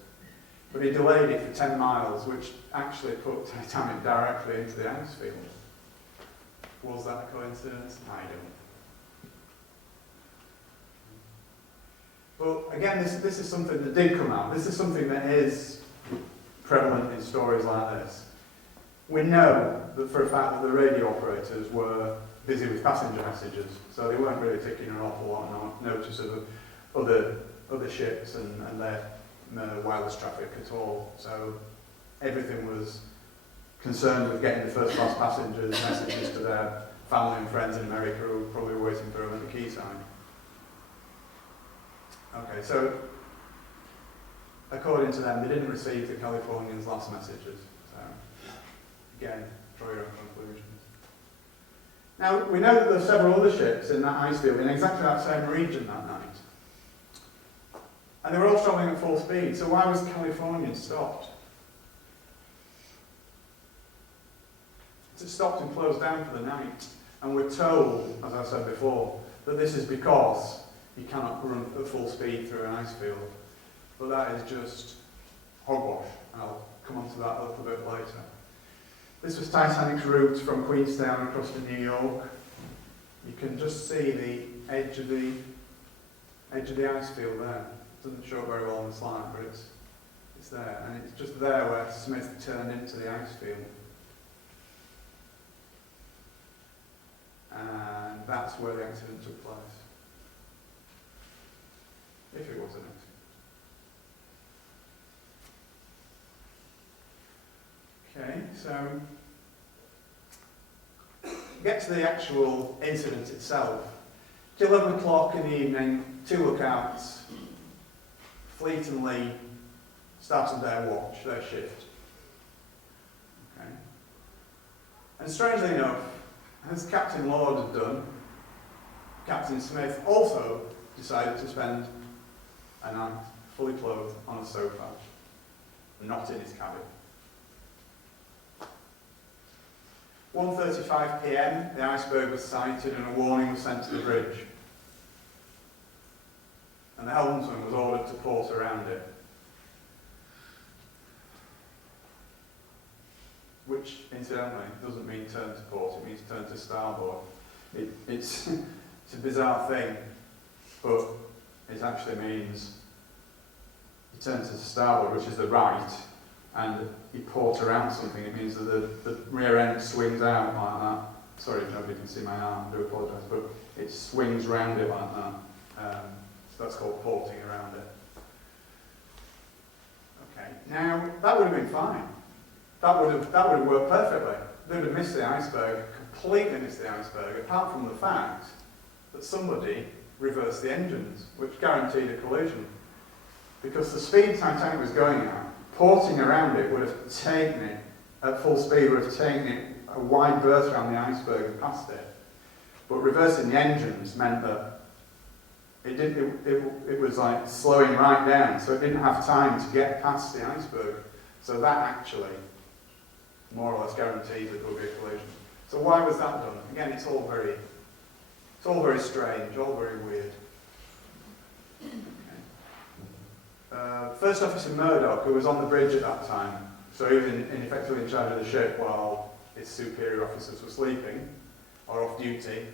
But he delayed it for 10 miles, which actually put Titanic directly into the ice field. Was that a coincidence? I don't. But again, this is something that did come out. This is something that is prevalent in stories like this. We know that for a fact that the radio operators were busy with passenger messages, so they weren't really taking an awful lot of notice of other ships and their wireless traffic at all. So everything was concerned with getting the first class passengers messages to their family and friends in America who were probably waiting for them at the quayside. Okay, so according to them, they didn't receive the Californians' last messages. So again, draw your own conclusions. Now, we know that there are several other ships in that ice field in exactly that same region that night. And they were all travelling at full speed, so why was the Californian stopped? It stopped and closed down for the night. And we're told, as I said before, that this is because you cannot run at full speed through an ice field. But that is just hogwash, and I'll come on to that a little bit later. This was Titanic's route from Queenstown across to New York. You can just see the edge of the ice field there. It doesn't show very well on the slide, but it's there. And it's just there where Smith turned into the ice field. And that's where the accident took place. If it was an accident. Okay, so get to the actual incident itself. It's 11 o'clock in the evening, 2 lookouts, Fleet and Lee started their watch, their shift. Okay. And strangely enough, as Captain Lord had done, Captain Smith also decided to spend a night fully clothed on a sofa, not in his cabin. 1:35 p.m, the iceberg was sighted and a warning was sent to the bridge. the helmsman was ordered to port around it. Which, incidentally, doesn't mean turn to port, it means turn to starboard. It's a bizarre thing, but it actually means you turn to starboard, which is the right, and you port around something. It means that the rear end swings out like that. Sorry if nobody can see my arm, I do apologise, but it swings round it like that. So that's called porting around it. Okay, now that would have been fine. That would have worked perfectly. They would have missed the iceberg, completely missed the iceberg, apart from the fact that somebody reversed the engines, which guaranteed a collision. Because the speed Titanic was going at, porting around it would have taken it, at full speed, would have taken it a wide berth around the iceberg and past it. But reversing the engines meant that it was like slowing right down, so it didn't have time to get past the iceberg. So that actually more or less guaranteed that there would be a collision. So why was that done? Again, it's all very strange, all very weird. Okay. First Officer Murdoch, who was on the bridge at that time, so he was effectively in charge of the ship while his superior officers were sleeping or off duty.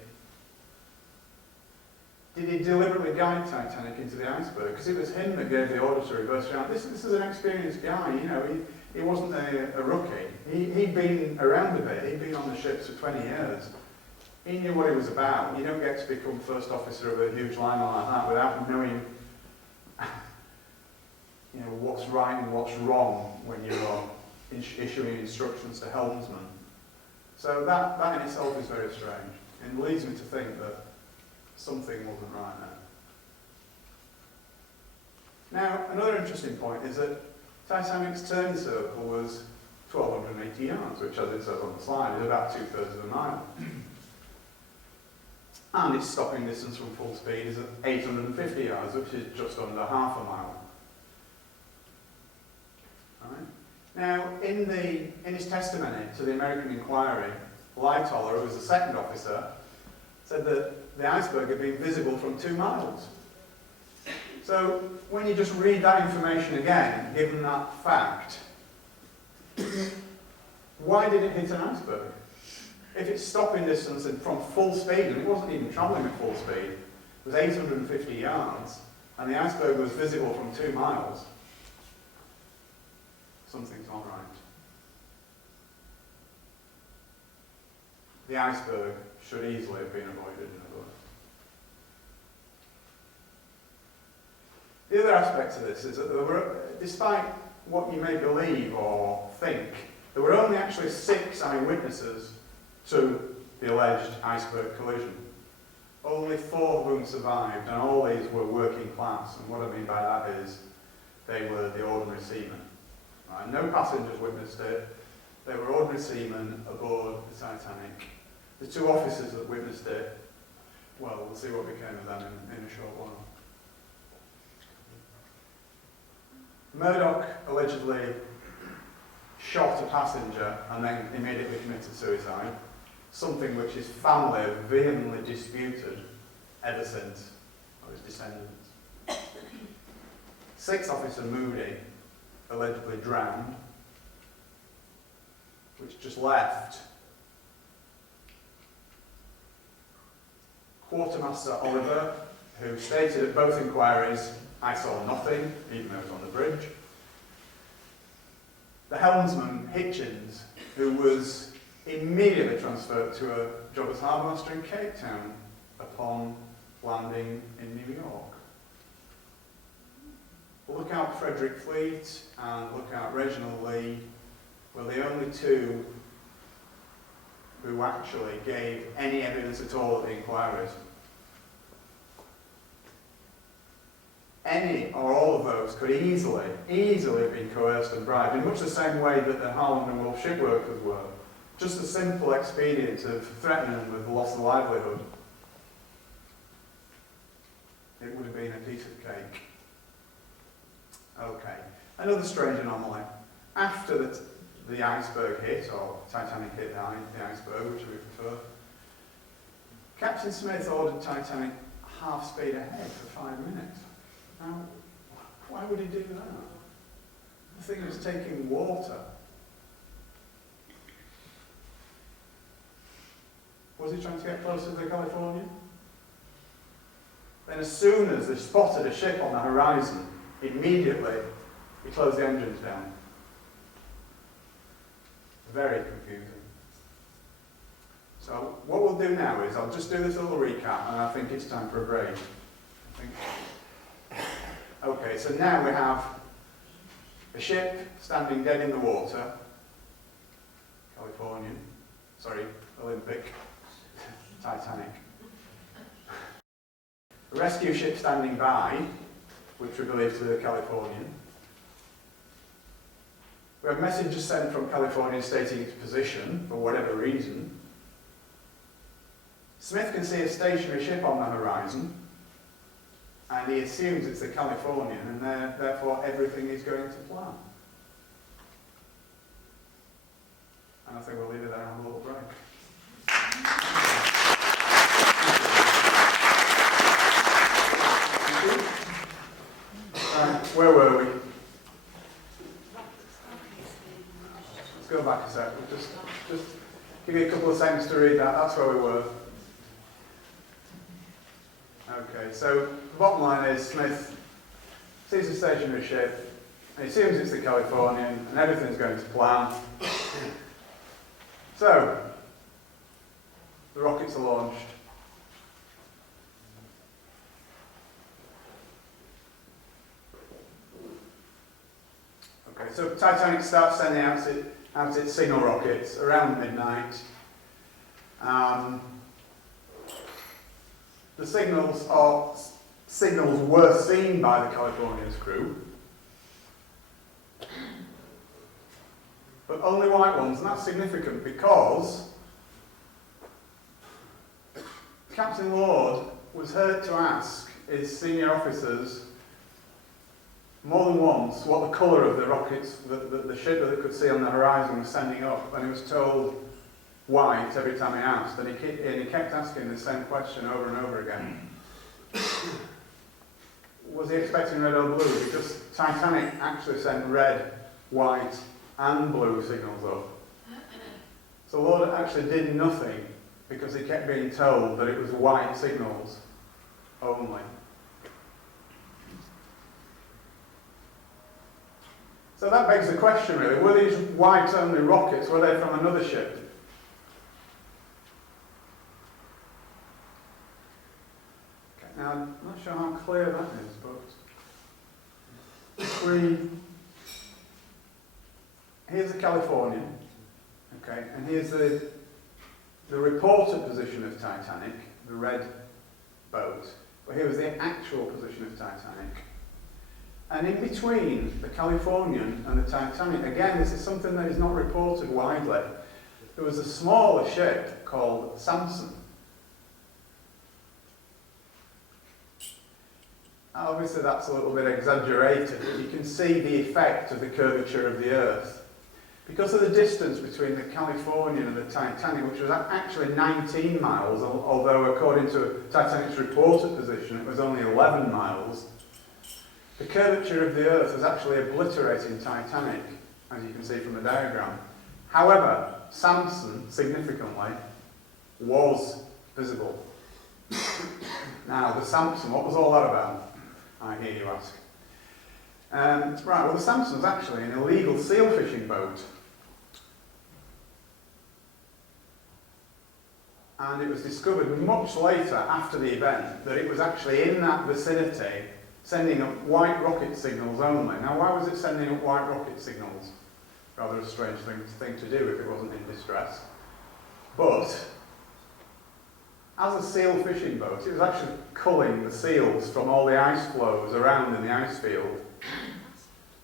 Did he deliberately guide Titanic into the iceberg? Because it was him that gave the order to reverse around. This is an experienced guy, you know. He wasn't a rookie. He'd been around a bit. He'd been on the ships for 20 years. He knew what he was about. You don't get to become first officer of a huge liner like that without knowing, you know, what's right and what's wrong when you're issuing instructions to helmsmen. So that in itself is very strange, and leads me to think that something wasn't right there. Now, another interesting point is that Titanic's turn circle was 1,280 yards, which, as it says on the slide, is about 2/3 of a mile. And its stopping distance from full speed is at 850 yards, which is just under half a mile. Right. Now, in his testimony to the American inquiry, Lightoller, who was the second officer, said that the iceberg had been visible from 2 miles. So, when you just read that information again, given that fact, why did it hit an iceberg? If its stopping distance from full speed, and it wasn't even travelling at full speed, was 850 yards, and the iceberg was visible from 2 miles, something's not right. The iceberg should easily have been avoided in a boat. The other aspect of this is that there were, despite what you may believe or think, there were only actually 6 eyewitnesses to the alleged iceberg collision. Only 4 of whom survived, and all these were working class, and what I mean by that is they were the ordinary seamen. Right? No passengers witnessed it. They were ordinary seamen aboard the Titanic. The 2 officers that witnessed it, well, we'll see what became of them in a short while. Murdoch allegedly shot a passenger and then immediately committed suicide, something which his family have vehemently disputed ever since, or his descendants. 6th Officer Moody allegedly drowned, which just left Quartermaster Oliver, who stated at both inquiries, "I saw nothing," even though he was on the bridge. The helmsman, Hitchens, who was immediately transferred to a job as harbour master in Cape Town upon landing in New York. Lookout Frederick Fleet and Lookout Reginald Lee were the only 2 who actually gave any evidence at all at the inquiries. Any or all of those could easily have been coerced and bribed, in much the same way that the Harland and Wolff shipworkers were. Just a simple expedient of threatening them with the loss of livelihood. It would have been a piece of cake. Okay, another strange anomaly. After the iceberg hit, or Titanic hit the iceberg, which we prefer, Captain Smith ordered Titanic half speed ahead for 5 minutes. Now, why would he do that? The thing was taking water. Was he trying to get closer to the Californian? Then as soon as they spotted a ship on the horizon, immediately he closed the engines down. Very confusing. So what we'll do now is I'll just do this little recap and I think it's time for a break. Okay, so now we have a ship standing dead in the water, Olympic, Titanic. A rescue ship standing by, which we believe to be the Californian. We have messages sent from California stating its position, for whatever reason. Smith can see a stationary ship on the horizon, and he assumes it's the Californian, and therefore everything is going to plan. And I think we'll leave it there and have a little break. Right, where were we? Let's go back a sec. We'll just give you a couple of seconds to read that. That's where we were. Okay, so the bottom line is Smith sees a stationary ship, and he assumes it's the Californian, and everything's going to plan. So, the rockets are launched. Okay, so Titanic starts sending out its signal rockets around midnight. The signals were seen by the Californian's crew, but only white ones, and that's significant because Captain Lord was heard to ask his senior officers more than once what the colour of the rockets, the ship that they could see on the horizon was sending up, and he was told white every time he asked, and he kept asking the same question over and over again. Was he expecting red or blue? Because Titanic actually sent red, white and blue signals up. So Lord actually did nothing because he kept being told that it was white signals only. So that begs the question really, were these white only rockets, were they from another ship? Now, I'm not sure how clear that is, but here's the Californian, okay, and here's the reported position of Titanic, the red boat, but here was the actual position of Titanic. And in between the Californian and the Titanic, again, this is something that is not reported widely, there was a smaller ship called Samson. Obviously that's a little bit exaggerated, but you can see the effect of the curvature of the Earth. Because of the distance between the Californian and the Titanic, which was actually 19 miles, although according to Titanic's reported position it was only 11 miles, the curvature of the Earth was actually obliterating Titanic, as you can see from the diagram. However, Samson, significantly, was visible. Now, the Samson, what was all that about? I hear you ask. Right, well the Samson was actually an illegal seal fishing boat. And it was discovered much later, after the event, that it was actually in that vicinity sending up white rocket signals only. Now why was it sending up white rocket signals? Rather a strange thing to do if it wasn't in distress. But as a seal fishing boat, it was actually culling the seals from all the ice flows around in the ice field.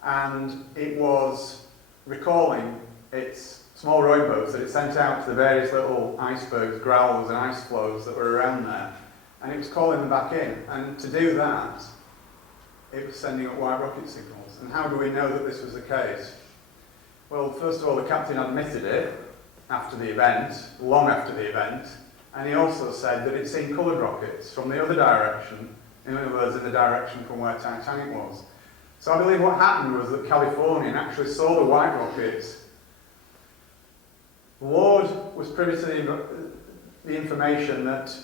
And it was recalling its small rowboats that it sent out to the various little icebergs, growlers and ice flows that were around there. And it was calling them back in. And to do that, it was sending up white rocket signals. And how do we know that this was the case? Well, first of all, the captain admitted it after the event, long after the event. And he also said that he'd seen coloured rockets from the other direction In other words, in the direction from where Titanic was. So I believe what happened was that Californian actually saw the white rockets. Ward was privy to the information that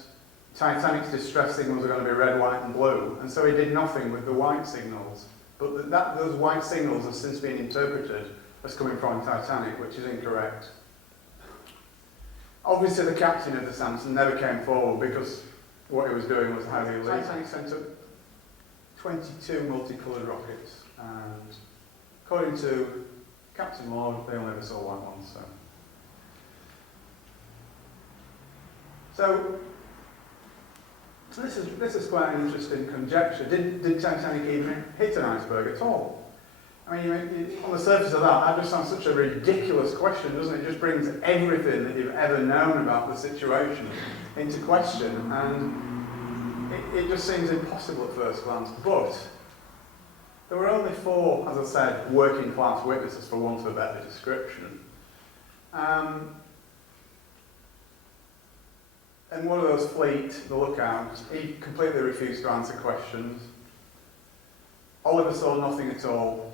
Titanic's distress signals are going to be red, white and blue, and so he did nothing with the white signals. But those white signals have since been interpreted as coming from Titanic, which is incorrect. Obviously the captain of the Samson never came forward because what he was doing was highly illegal. Titanic sent up 22 multicoloured rockets, and according to Captain Lord, they only ever saw white ones. So this is quite an interesting conjecture. Did Titanic even hit an iceberg at all? I mean, on the surface of that just sounds such a ridiculous question, doesn't it? It just brings everything that you've ever known about the situation into question, and it just seems impossible at first glance. But there were only 4, as I said, working class witnesses, for want of a better description. And one of those, Fleet, the lookout, he completely refused to answer questions. Oliver saw nothing at all.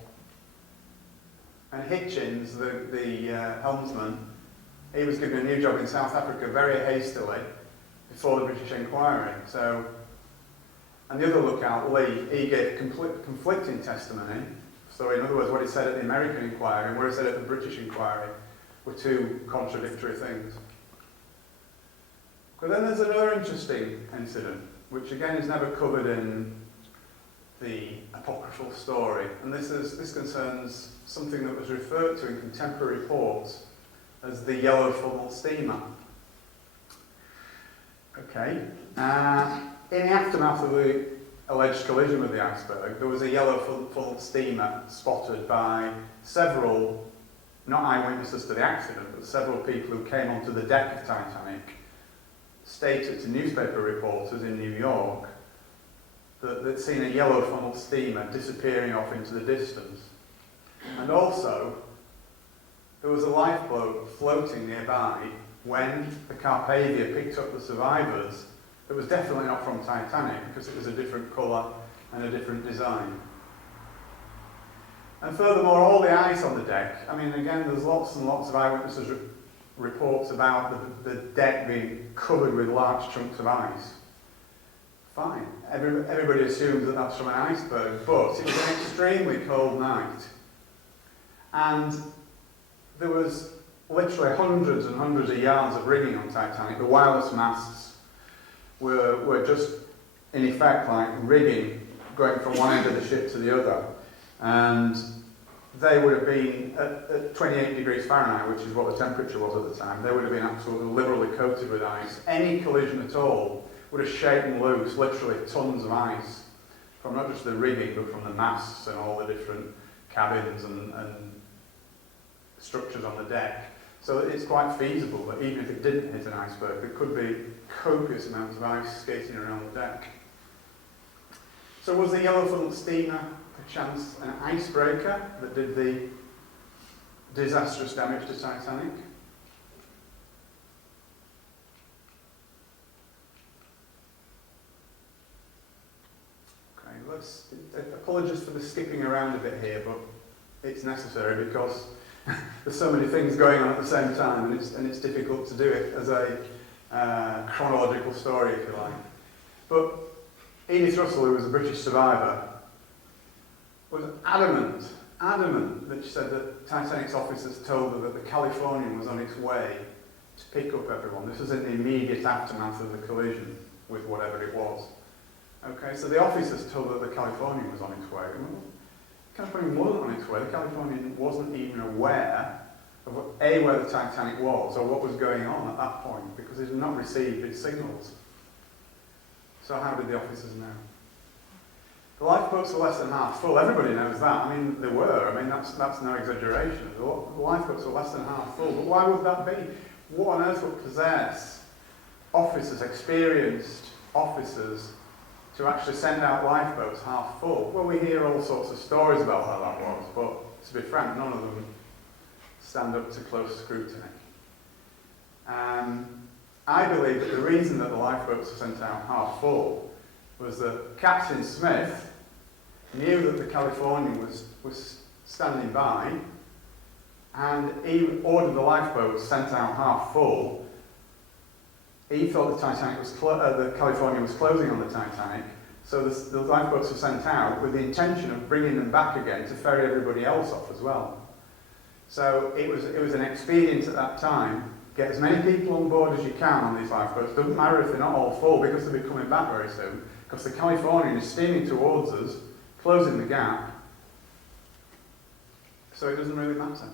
And Hitchens, the helmsman, he was given a new job in South Africa very hastily before the British inquiry. And the other lookout, Lee, he gave conflicting testimony. So in other words, what he said at the American inquiry and what he said at the British inquiry were 2 contradictory things. But then there's another interesting incident, which again is never covered in the apocryphal story, and this concerns something that was referred to in contemporary reports as the yellow funnel steamer. Okay. In the aftermath of the alleged collision with the iceberg, there was a yellow funnel steamer spotted by several, not eyewitnesses to the accident, but several people who came onto the deck of Titanic, stated to newspaper reporters in New York that they'd seen a yellow funnel steamer disappearing off into the distance. And also, there was a lifeboat floating nearby when the Carpathia picked up the survivors. It was definitely not from Titanic because it was a different colour and a different design. And furthermore, all the ice on the deck, I mean, again, there's lots and lots of eyewitnesses reports about the deck being covered with large chunks of ice. Fine. Everybody assumes that that's from an iceberg, but it was an extremely cold night. And there was literally hundreds and hundreds of yards of rigging on Titanic. The wireless masts were just, in effect, like rigging going from one end of the ship to the other. And they would have been at 28 degrees Fahrenheit, which is what the temperature was at the time. They would have been absolutely liberally coated with ice. Any collision at all would have shaken loose literally tons of ice from not just the rigging, but from the masts and all the different cabins and structures on the deck. So it's quite feasible that even if it didn't hit an iceberg, there could be copious amounts of ice skating around the deck. So was the yellow funnel steamer perchance an icebreaker that did the disastrous damage to Titanic? Okay, apologies for the skipping around a bit here, but it's necessary because there's so many things going on at the same time, and it's difficult to do it as a chronological story, if you like. But Edith Russell, who was a British survivor, was adamant that she said that Titanic's officers told her that the Californian was on its way to pick up everyone. This was in the immediate aftermath of the collision with whatever it was. Okay, so the officers told her the Californian was on its way. Well, the Californian wasn't on its way. The Californian wasn't even aware of where the Titanic was or what was going on at that point because it had not received its signals. So how did the officers know? The lifeboats were less than half full. Everybody knows that. I mean, they were. I mean, that's no exaggeration. The lifeboats were less than half full. But why would that be? What on earth would possess officers, experienced officers, to actually send out lifeboats half full? Well, we hear all sorts of stories about how that was, but to be frank, none of them stand up to close scrutiny. I believe that the reason that the lifeboats were sent out half full was that Captain Smith knew that the Californian was standing by, and he ordered the lifeboats sent out half full. He thought the Californian was closing on the Titanic, so the lifeboats were sent out with the intention of bringing them back again to ferry everybody else off as well. So it was an expedient at that time. Get as many people on board as you can on these lifeboats. Doesn't matter if they're not all full, because they'll be coming back very soon. Because the Californian is steaming towards us, closing the gap. So it doesn't really matter.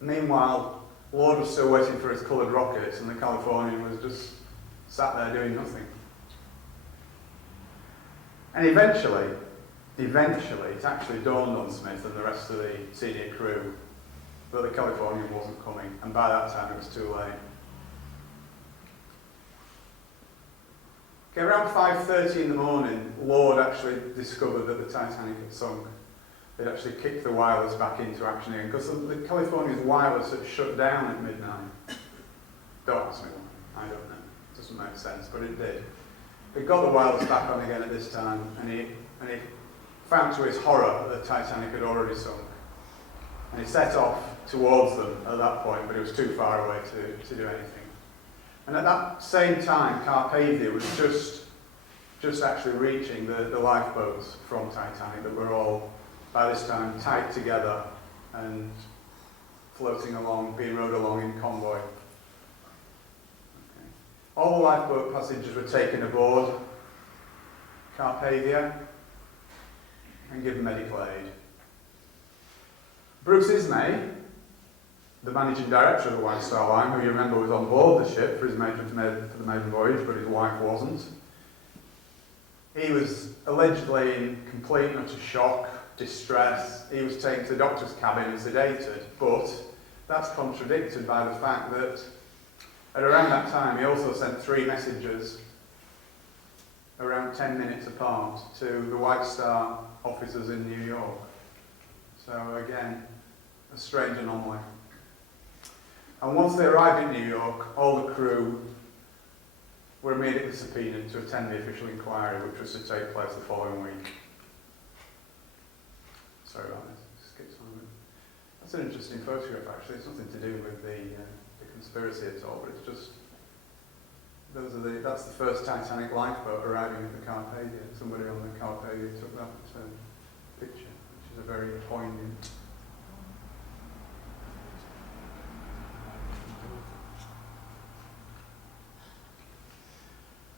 Meanwhile, Lord was still waiting for his coloured rockets, and the Californian was just sat there doing nothing. And eventually, it actually dawned on Smith and the rest of the senior crew that the Californian wasn't coming, and by that time it was too late. Okay, around 5:30 in the morning, Lord actually discovered that the Titanic had sunk. They'd actually kicked the wireless back into action again, because the Californian's wireless had shut down at midnight. Don't ask me why, I don't know. It doesn't make sense, but it did. He got the wireless back on again at this time, and he found to his horror that the Titanic had already sunk. And he set off towards them at that point, but it was too far away to do anything. And at that same time, Carpathia was just actually reaching the lifeboats from Titanic that were all, by this time, tied together and floating along, being rowed along in convoy. Okay. All the lifeboat passengers were taken aboard Carpathia and given medical aid. Bruce Ismay, the managing director of the White Star Line, who you remember was on board the ship for the maiden voyage, but his wife wasn't. He was allegedly in complete and utter shock, distress. He was taken to the doctor's cabin and sedated, but that's contradicted by the fact that at around that time he also sent 3 messages around 10 minutes apart to the White Star officers in New York. So again, a strange anomaly. And once they arrived in New York, all the crew were immediately subpoenaed to attend the official inquiry, which was to take place the following week. Sorry about this, skip some of it. That's an interesting photograph actually. It's nothing to do with the conspiracy at all, but it's just, that's the first Titanic lifeboat arriving at the Carpathia. Somebody on the Carpathia took that picture, which is a very poignant.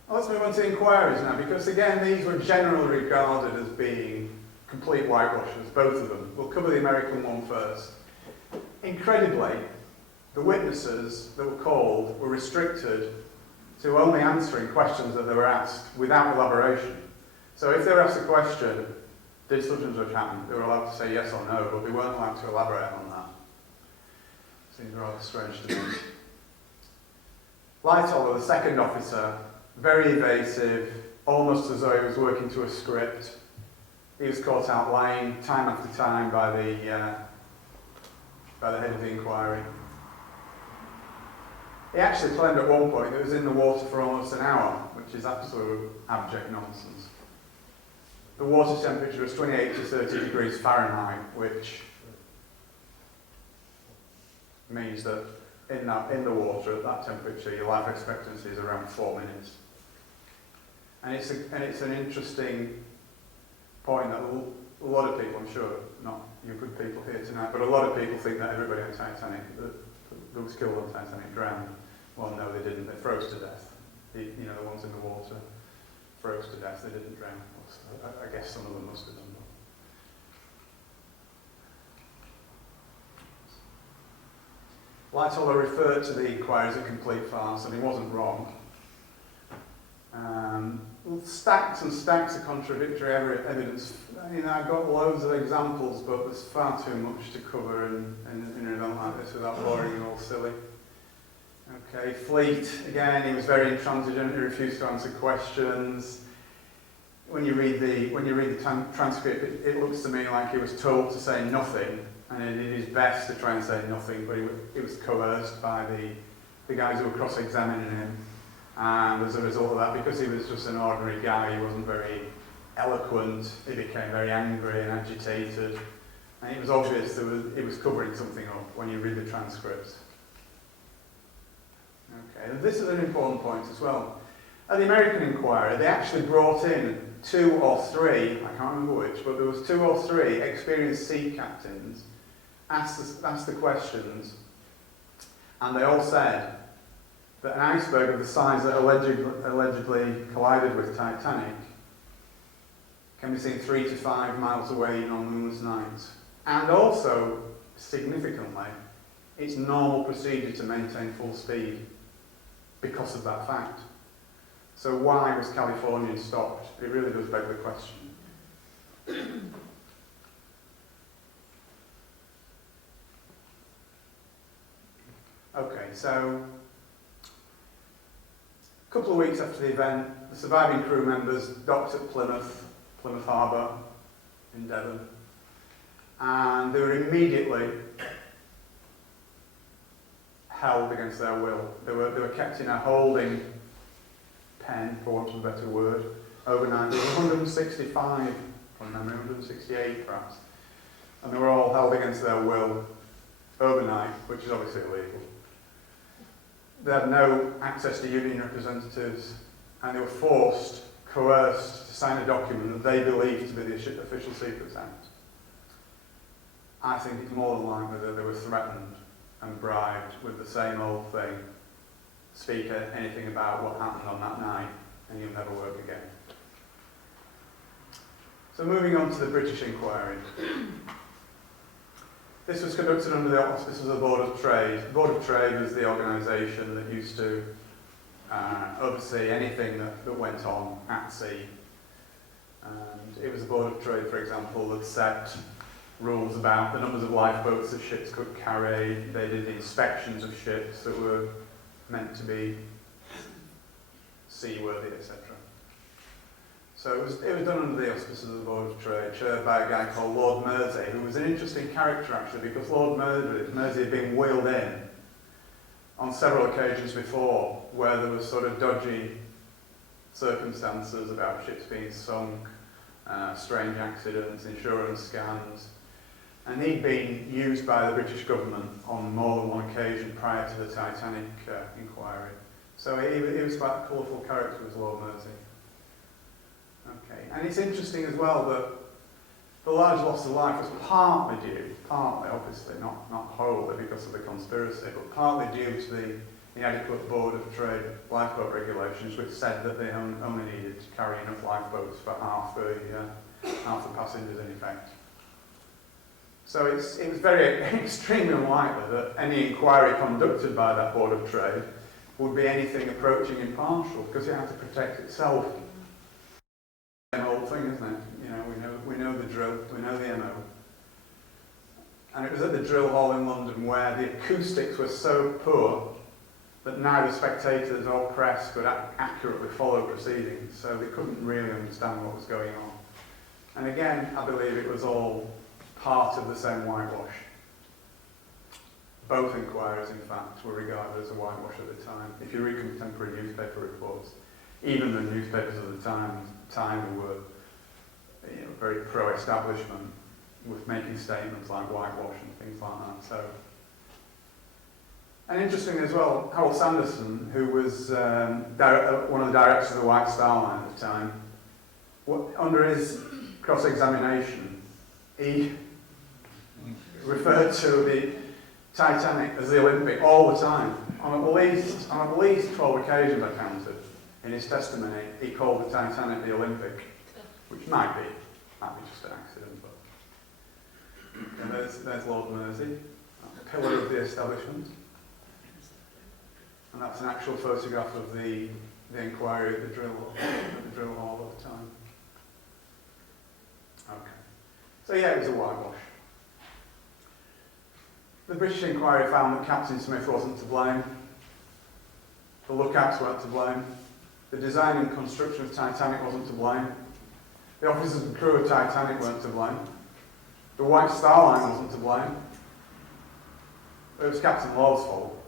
Let's move on to inquiries now, because again these were generally regarded as being complete whitewashers, both of them. We'll cover the American one first. Incredibly, the witnesses that were called were restricted to only answering questions that they were asked without elaboration. So if they were asked a question, did such and such happen, they were allowed to say yes or no, but they weren't allowed to elaborate on that. Seems rather strange to me. Lightoller, the second officer, very evasive, almost as though he was working to a script. He was caught out lying time after time by the head of the inquiry. He actually claimed at one point that he was in the water for almost an hour, which is absolute abject nonsense. The water temperature was 28 to 30 degrees Fahrenheit, which means that in the water at that temperature, your life expectancy is around 4 minutes. And it's an interesting point that a lot of people, I'm sure, not you good people here tonight, but a lot of people think that everybody on Titanic that was killed on Titanic drowned. Well, no, they didn't. They froze to death. The ones in the water froze to death. They didn't drown. I guess some of them must have done that. Lightoller referred to the inquiry as a complete farce, and he wasn't wrong. Stacks and stacks of contradictory evidence. I've got loads of examples, but there's far too much to cover in an event like this without boring you all silly. Okay, Fleet, again, he was very intransigent, he refused to answer questions. When you read the transcript, it looks to me like he was told to say nothing, and he did his best to try and say nothing, but he was coerced by the guys who were cross-examining him. And as a result of that, because he was just an ordinary guy, he wasn't very eloquent, he became very angry and agitated. And it was obvious that he was covering something up when you read the transcripts. Okay, and this is an important point as well. At the American inquiry, they actually brought in 2 or 3, I can't remember which, but there was 2 or 3 experienced sea captains asked the questions, and they all said that an iceberg of the size that allegedly collided with Titanic can be seen 3 to 5 miles away on moonless nights. And also, significantly, it's normal procedure to maintain full speed because of that fact. So why was California stopped? It really does beg the question. Okay, so a couple of weeks after the event, the surviving crew members docked at Plymouth Harbour in Devon, and they were immediately held against their will. They were kept in a holding pen, for want of a better word, overnight. There were 165, from memory, 168 perhaps, and they were all held against their will overnight, which is obviously illegal. They had no access to union representatives, and they were coerced to sign a document that they believed to be the Official Secrets Act. I think it's more than likely that they were threatened and bribed with the same old thing. Speak anything about what happened on that night, and you'll never work again. So moving on to the British inquiry. This was conducted under the auspices of the Board of Trade. The Board of Trade was the organisation that used to oversee anything that went on at sea. And it was the Board of Trade, for example, that set rules about the numbers of lifeboats that ships could carry. They did the inspections of ships that were meant to be seaworthy, etc. So it was done under the auspices of the Board of Trade, chaired by a guy called Lord Mersey, who was an interesting character actually, because Lord Mersey had been wheeled in on several occasions before, where there was sort of dodgy circumstances about ships being sunk, strange accidents, insurance scams, and he'd been used by the British government on more than one occasion prior to the Titanic inquiry. So he was quite a colourful character, was Lord Mersey. Okay, and it's interesting as well that the large loss of life was partly obviously, not wholly because of the conspiracy, but partly due to the inadequate Board of Trade lifeboat regulations, which said that they only needed to carry enough lifeboats for half the passengers in effect. So it was very extremely unlikely that any inquiry conducted by that Board of Trade would be anything approaching impartial, because it had to protect itself. The whole thing, isn't it? You know, we know the drill, we know the MO. And it was at the drill hall in London where the acoustics were so poor that neither spectators or press could accurately follow proceedings, so they couldn't really understand what was going on. And again, I believe it was all part of the same whitewash. Both inquiries, in fact, were regarded as a whitewash at the time. If you read contemporary newspaper reports, even the newspapers of the time were very pro-establishment, with making statements like whitewash and things like that. So, and interesting as well, Harold Sanderson, who was one of the directors of the White Star Line at the time, under his cross-examination, he referred to the Titanic as the Olympic all the time. On at least 12 occasions I counted in his testimony, he called the Titanic the Olympic, which might be just an accident. But and there's Lord Mersey, a pillar of the establishment, and that's an actual photograph of the inquiry at the drill hall at the time. Okay, so yeah, it was a whitewash. The British inquiry found that Captain Smith wasn't to blame. The lookouts weren't to blame. The design and construction of Titanic wasn't to blame. The officers and crew of Titanic weren't to blame. The White Star Line wasn't to blame. It was Captain Law's fault.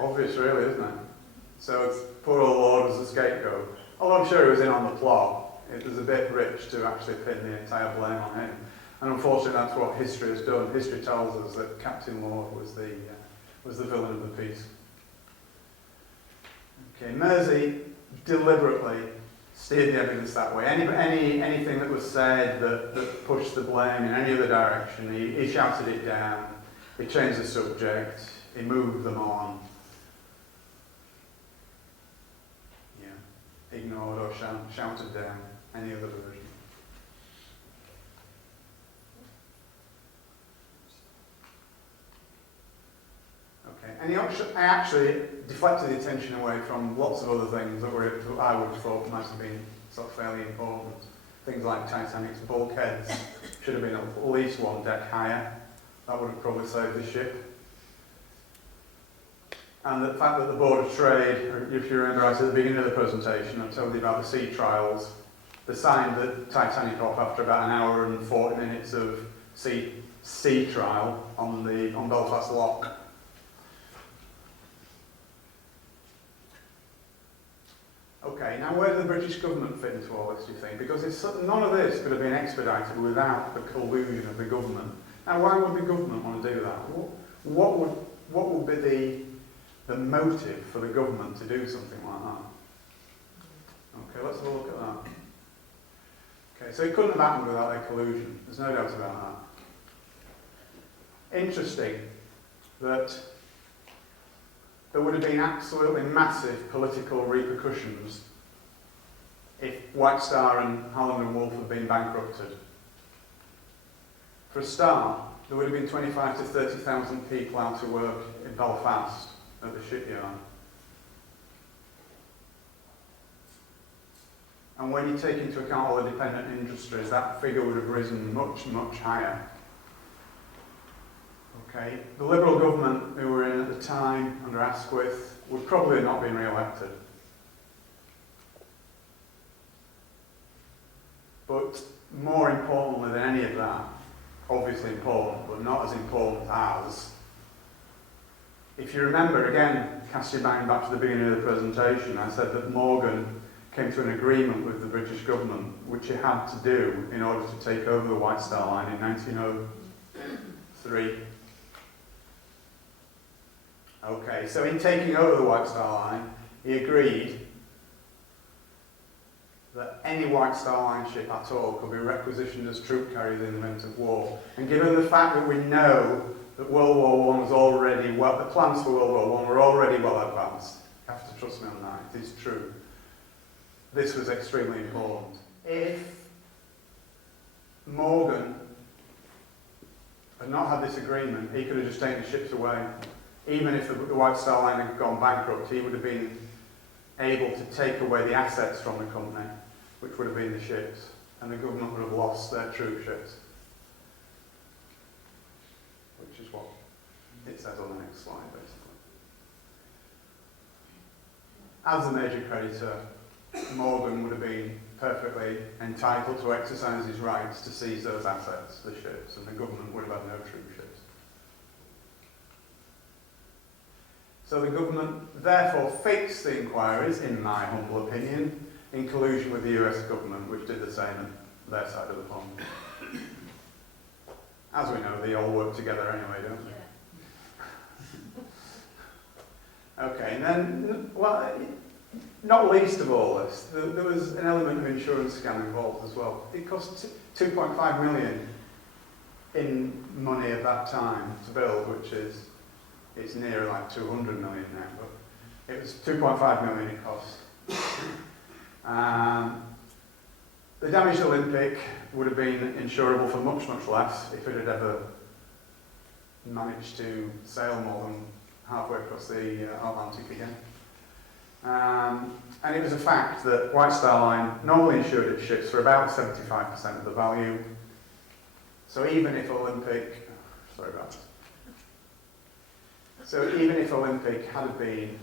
Obvious, really, isn't it? So it's poor old Lord was the scapegoat. Although I'm sure he was in on the plot, it was a bit rich to actually pin the entire blame on him. And unfortunately that's what history has done. History tells us that Captain Lord was the villain of the piece. Okay, Mersey deliberately steered the evidence that way. Anything that was said that pushed the blame in any other direction, he shouted it down, he changed the subject, he moved them on. Yeah, ignored or shouted down any other version. Okay, and I actually deflected the attention away from lots of other things that I would have thought might have been sort of fairly important. Things like Titanic's bulkheads should have been at least one deck higher. That would have probably saved the ship. And the fact that the Board of Trade, if you remember right at the beginning of the presentation, I told you about the sea trials. They signed the Titanic off after about an hour and 40 minutes of sea trial on Belfast Lock. Okay, now where does the British government fit into all this, do you think? Because none of this could have been expedited without the collusion of the government. Now, why would the government want to do that? What would be the motive for the government to do something like that? Okay, let's have a look at that. Okay, so it couldn't have happened without their collusion. There's no doubt about that. Interesting that there would have been absolutely massive political repercussions if White Star and Hallam and Wolff had been bankrupted. For a start, there would have been 25 to 30,000 people out to work in Belfast at the shipyard. And when you take into account all the dependent industries, that figure would have risen much, much higher. Okay, the Liberal government who were in at the time, under Asquith, would probably have not been re-elected. But more importantly than any of that, obviously important, but not as important as, if you remember, again, cast your mind back to the beginning of the presentation, I said that Morgan came to an agreement with the British government, which he had to do in order to take over the White Star Line in 1903. Okay, so in taking over the White Star Line, he agreed that any White Star Line ship at all could be requisitioned as troop carriers in the event of war. And given the fact that we know that World War I was already the plans for World War I were already well advanced, you have to trust me on that, it is true. This was extremely important. If Morgan had not had this agreement, he could have just taken the ships away. Even if the White Star Line had gone bankrupt, he would have been able to take away the assets from the company, which would have been the ships, and the government would have lost their troop ships. Which is what it says on the next slide, basically. As the major creditor, Morgan would have been perfectly entitled to exercise his rights to seize those assets, the ships, and the government would have had no troop ships. So the government therefore fixed the inquiries, in my humble opinion, in collusion with the US government, which did the same at their side of the pond. As we know, they all work together anyway, don't they? Okay, and then, well, not least of all this, there was an element of insurance scam involved as well. It cost 2.5 million in money at that time to build, which is, it's near like 200 million now, but it was 2.5 million it cost. The damaged Olympic would have been insurable for much, much less if it had ever managed to sail more than halfway across the Atlantic again. And it was a fact that White Star Line normally insured its ships for about 75% of the value. So even if Olympic, sorry about that. So even if Olympic had been,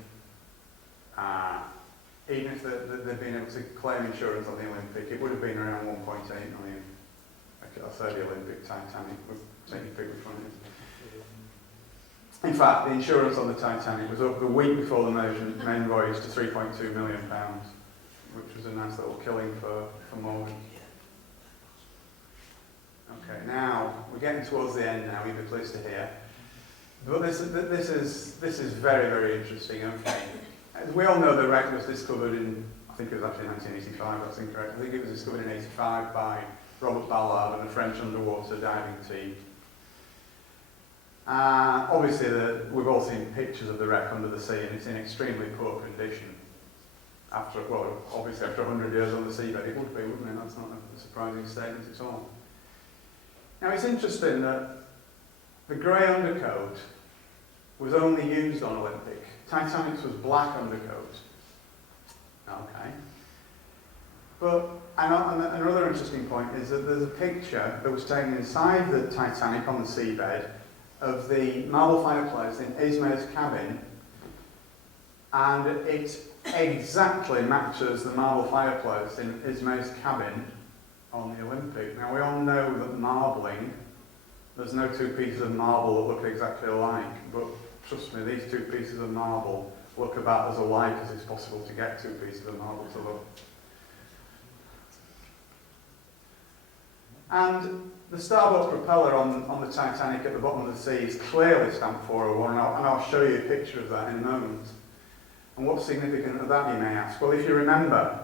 even if they'd been able to claim insurance on the Olympic, it would have been around 1.8 million. I'll say the Olympic, Titanic, we'll take a pick which one it is. In fact, the insurance on the Titanic was up the week before the main voyage to £3.2 million, which was a nice little killing for Morgan. Okay, now we're getting towards the end now. You'll be pleased to hear. But this is very, very interesting. Okay, as we all know, the wreck was discovered in, I think it was actually 1985. That's incorrect. I think it was discovered in '85 by Robert Ballard and a French underwater diving team. Obviously, we've all seen pictures of the wreck under the sea, and it's in extremely poor condition. Obviously after 100 years on the seabed, it would be, wouldn't it? That's not a surprising statement at all. Now, it's interesting that the grey undercoat was only used on Olympic. Titanic's was black undercoat. Okay. But another interesting point is that there's a picture that was taken inside the Titanic on the seabed of the marble fireplace in Ismay's cabin, and it exactly matches the marble fireplace in Ismay's cabin on the Olympic. Now, we all know that marbling, there's no two pieces of marble that look exactly alike, but trust me, these two pieces of marble look about as alike as it's possible to get two pieces of marble to look. And the starboard propeller on the Titanic at the bottom of the sea is clearly stamped 401, and I'll show you a picture of that in a moment. And what's significant of that, you may ask? Well, if you remember,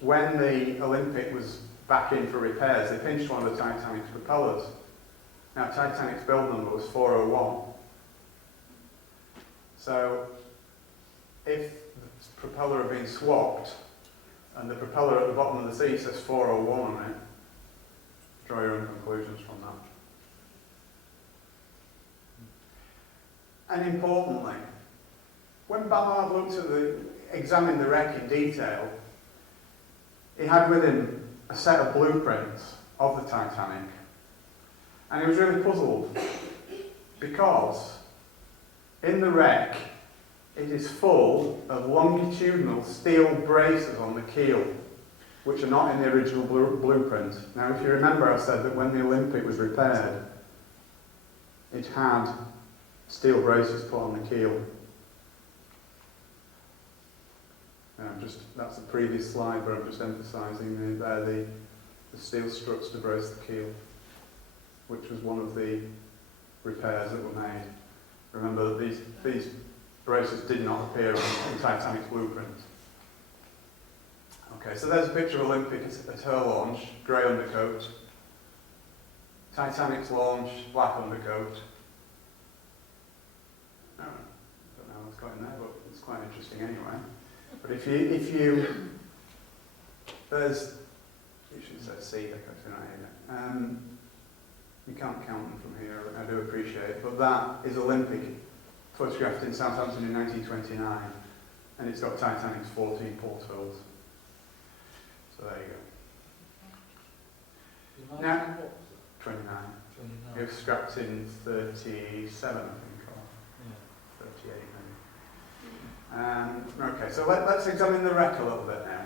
when the Olympic was back in for repairs, they pinched one of the Titanic's propellers. Now, Titanic's build number was 401. So, if the propeller had been swapped, and the propeller at the bottom of the sea says 401 on it, draw your own conclusions from that. And importantly, when Ballard examined the wreck in detail, he had with him a set of blueprints of the Titanic. And he was really puzzled because in the wreck it is full of longitudinal steel braces on the keel, which are not in the original blueprint. Now, if you remember, I said that when the Olympic was repaired, it had steel braces put on the keel. That's the previous slide, but I'm just emphasising the steel struts to brace the keel, which was one of the repairs that were made. Remember that these braces did not appear on Titanic's blueprint. Okay, so there's a picture of Olympic at her launch, grey undercoat. Titanic's launch, black undercoat. I don't know what's got in there, but it's quite interesting anyway. But if you there's, you should say sea deck, actually, not here. You can't count them from here, I do appreciate it, but that is Olympic, photographed in Southampton in 1929, and it's got Titanic's 14 portholes. So there you go. Now, 29. It was scrapped in 37, I think, or 38 maybe. Okay, so let's examine the wreck a little bit now.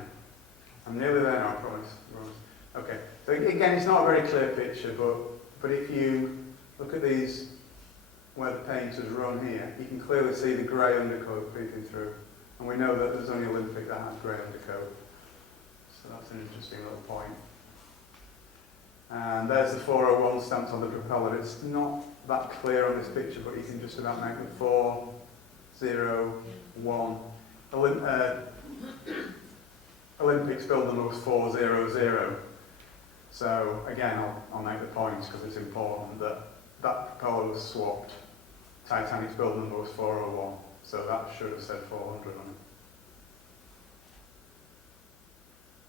I'm nearly there now, I promise. Okay, so again, it's not a very clear picture, but if you look at these, where the paint has run here, you can clearly see the grey undercoat peeping through. And we know that there's only Olympic that has grey undercoat. So that's an interesting little point. And there's the 401 stamped on the propeller. It's not that clear on this picture, but you can just about make it 401. Olympics build number was 400. So again, I'll make the points because it's important that that propeller was swapped. Titanic's build number was 401, so that should have said 400 on it.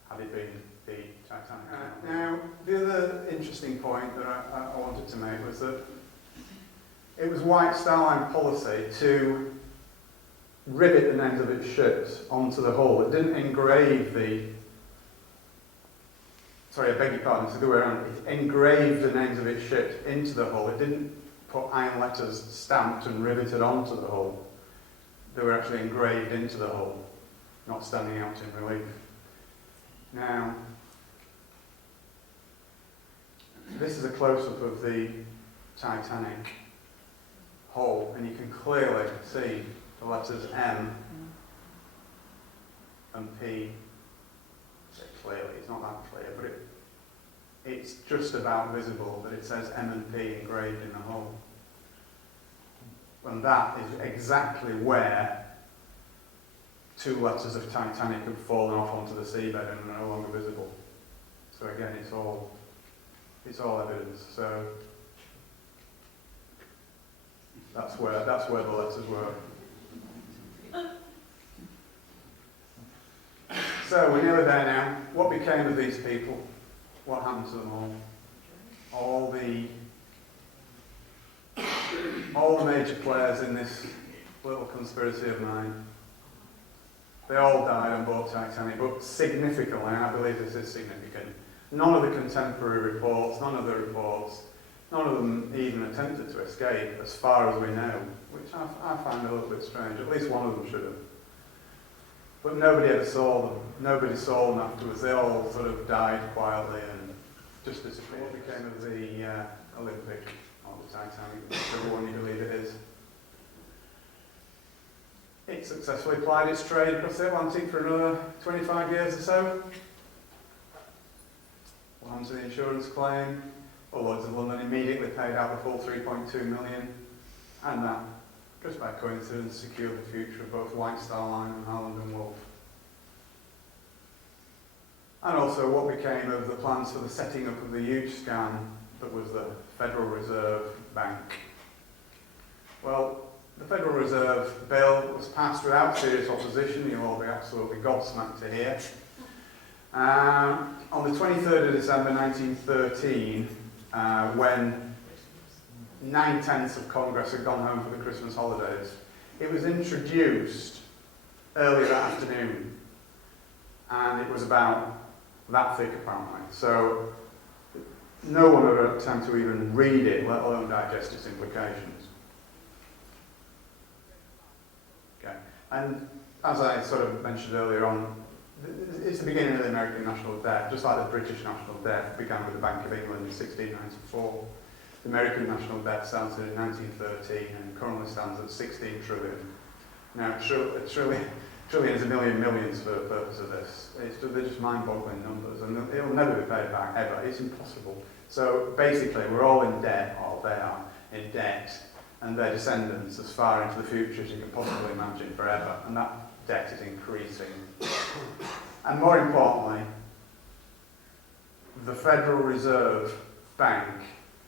Had it been the Titanic. Now, the other interesting point that I wanted to make was that it was White Star Line policy to rivet the names of its ships onto the hull. It didn't engrave I beg your pardon, it's the other way around. It engraved the names of its ships into the hull. It didn't put iron letters stamped and riveted onto the hull. They were actually engraved into the hull, not standing out in relief. Now, this is a close-up of the Titanic hull, and you can clearly see the letters M and P. I say clearly, it's not that clear, but it's just about visible that it says M and P engraved in the hull. And that is exactly where 2 letters of Titanic have fallen off onto the seabed and are no longer visible. So again, it's all evidence. So that's where the letters were. So we're nearly there now. What became of these people? What happened to them all? All the major players in this little conspiracy of mine. They all died on board Titanic, but significantly, and I believe this is significant, none of the contemporary reports, none of them even attempted to escape, as far as we know, which I find a little bit strange. At least one of them should have. But nobody ever saw them. Nobody saw them afterwards. They all sort of died quietly and just disappeared. What became of the Olympic, or the Titanic, whichever one you believe it is? It successfully plied its trade across the Atlantic for another 25 years or so. What happened to the insurance claim? Well, Lloyd's of London immediately paid out the full 3.2 million, and that, just by coincidence, secured the future of both White Star Line and Harland and Wolff. And also what became of the plans for the setting up of the huge scam that was the Federal Reserve Bank. Well, the Federal Reserve Bill was passed without serious opposition. You'll all be absolutely gobsmacked to hear. On the 23rd of December 1913, when 9/10 of Congress had gone home for the Christmas holidays, it was introduced early that afternoon, and it was about that thick apparently. So no one had had time to even read it, let alone digest its implications. Okay. And as I sort of mentioned earlier on, it's the beginning of the American national debt, just like the British national debt began with the Bank of England in 1694. The American national debt started in 1913 and currently stands at 16 trillion. Now, trillions a millions for the purpose of this. They're just mind-boggling numbers, and it'll never be paid back, ever. It's impossible. So basically, we're all in debt, or they are in debt, and their descendants as far into the future as you can possibly imagine, forever. And that debt is increasing. And more importantly, the Federal Reserve Bank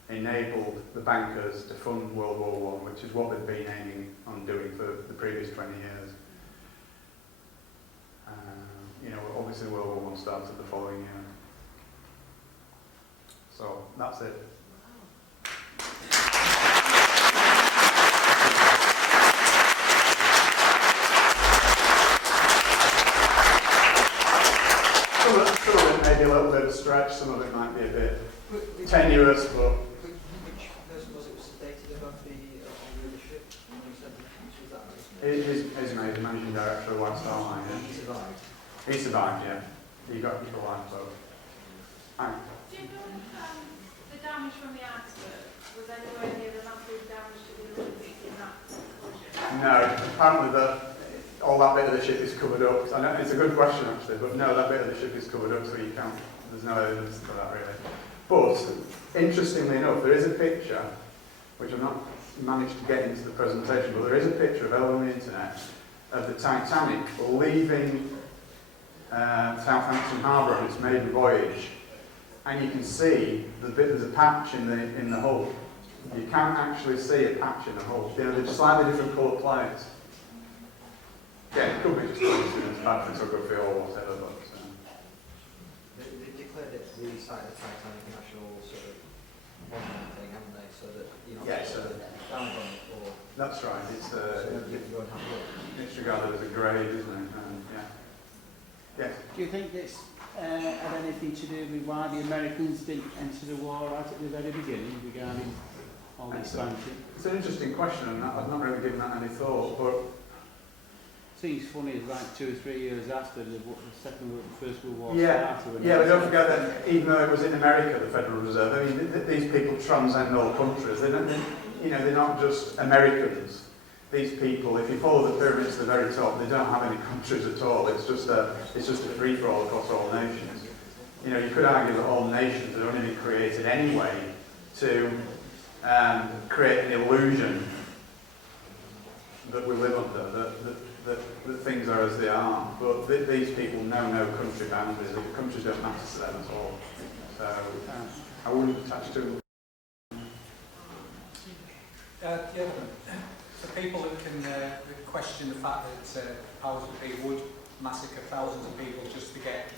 enabled the bankers to fund World War I, which is what they've been aiming on doing for the previous 20 years. Obviously World War I started the following year. So, that's it. Some of it may be a little bit of a stretch, some of it might be a bit tenuous, but... Which person was it stated about the leadership? His mate, the managing director of White Star Line, yeah. He survived. He survived, yeah. He got the lifeboat. Right. Do you know if the damage from the iceberg was anywhere near the massive damage to the Olympic in that collision? No, apparently all that bit of the ship is covered up. I know it's a good question actually, but no, that bit of the ship is covered up, so you can't. There's no evidence for that really. But interestingly enough, there is a picture, which I've not managed to get into the presentation, but there is a picture available on the internet of the Titanic leaving Southampton Harbour on its maiden voyage, and you can see there's a patch in the hull. You can actually see a patch in the hull. They're slightly different coloured plates. Yeah, it could be just coincidence, bad photography or whatever, but... They declared it the site of the Titanic a national sort of monument thing, haven't they? So that, Yeah, so damage on it or... that's right, it's you can go and have a look. it's regarded as a grave, isn't it? Yeah. Yes. Do you think this had anything to do with why the Americans didn't enter the war right at the very beginning regarding all this sanctions? It's an interesting question, and I've not really given that any thought, but... Seems funny, it's like 2 or 3 years after the First World War Yeah, started. yeah, but don't forget that even though it was in America, the Federal Reserve, I mean, these people transcend all countries. They you know, they're not just Americans. These people, if you follow the pyramids to the very top, they don't have any countries at all. It's just a free-for-all across all nations. You know, you could argue that all nations had only been created anyway to create an illusion that we live under, that things are as they are. But these people know no country boundaries. The countries don't matter to them at all. So I wouldn't attach to them. Yeah, for people that can question the fact that powers that be would massacre thousands of people just to get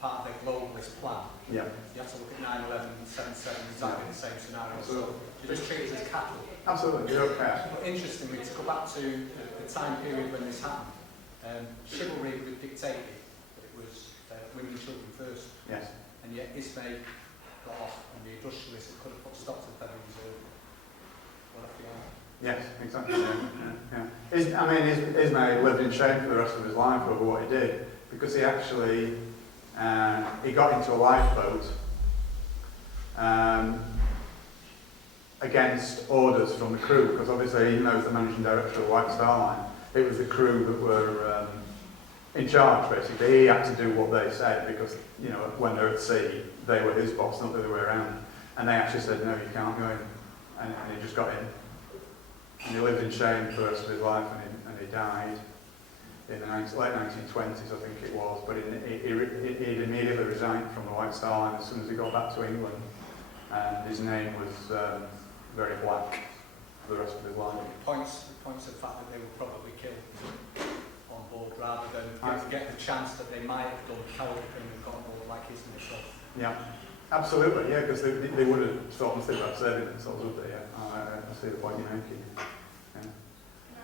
part of their globalist plan, Yeah. you have to look at 9/11 and 7/7, exactly the same scenario. So you just treat it as cattle. Absolutely, you don't care. But interestingly, to go back to the time period when this happened, chivalry would have dictated that it was women and children first, Yes. and yet Ismay got off, and the industrialists that could have put a stop to the Federal Reserve got off the island. Yes, exactly. Yeah. I mean, Ismay lived in shame for the rest of his life over what he did, because he actually he got into a lifeboat against orders from the crew, because obviously, even though he was the managing director of White Star Line, it was the crew that were in charge, basically. He had to do what they said, because, you know, when they're at sea, they were his boss, not the other way around. And they actually said, no, you can't go in. And he just got in. And he lived in shame for the rest of his life, and he died in the late 1920s, I think it was. But he'd immediately resigned from the White Star Line as soon as he got back to England. And his name was very black for the rest of his life. It points to the fact that they were probably killed on board rather than get the chance that they might have done cowardly thing and got on board like his initial. Yeah, absolutely, yeah, because they would have thought nothing about saving themselves, would they? Yeah, I see the point you're making. Yeah. Can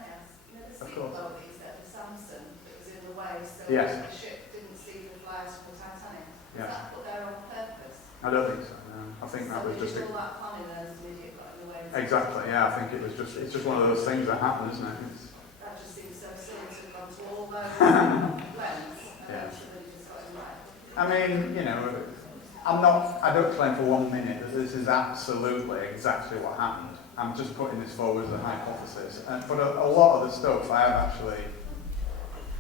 I ask, you know, the Of seatbelt course. that you said for Samson that was in the way so Yes. the ship didn't see the flags from the Titanic? Was Yes. that put there on purpose? I don't think so, no. I think that was just... all that planning and an idiot got in the way? Exactly, yeah, I think it's just one of those things that happen, isn't it? That just seems so silly to have gone to all those lengths and Yeah. then somebody just got in the way. I mean, you know, I don't claim for 1 minute that this is absolutely exactly what happened. I'm just putting this forward as a hypothesis. But a lot of the stuff I have actually,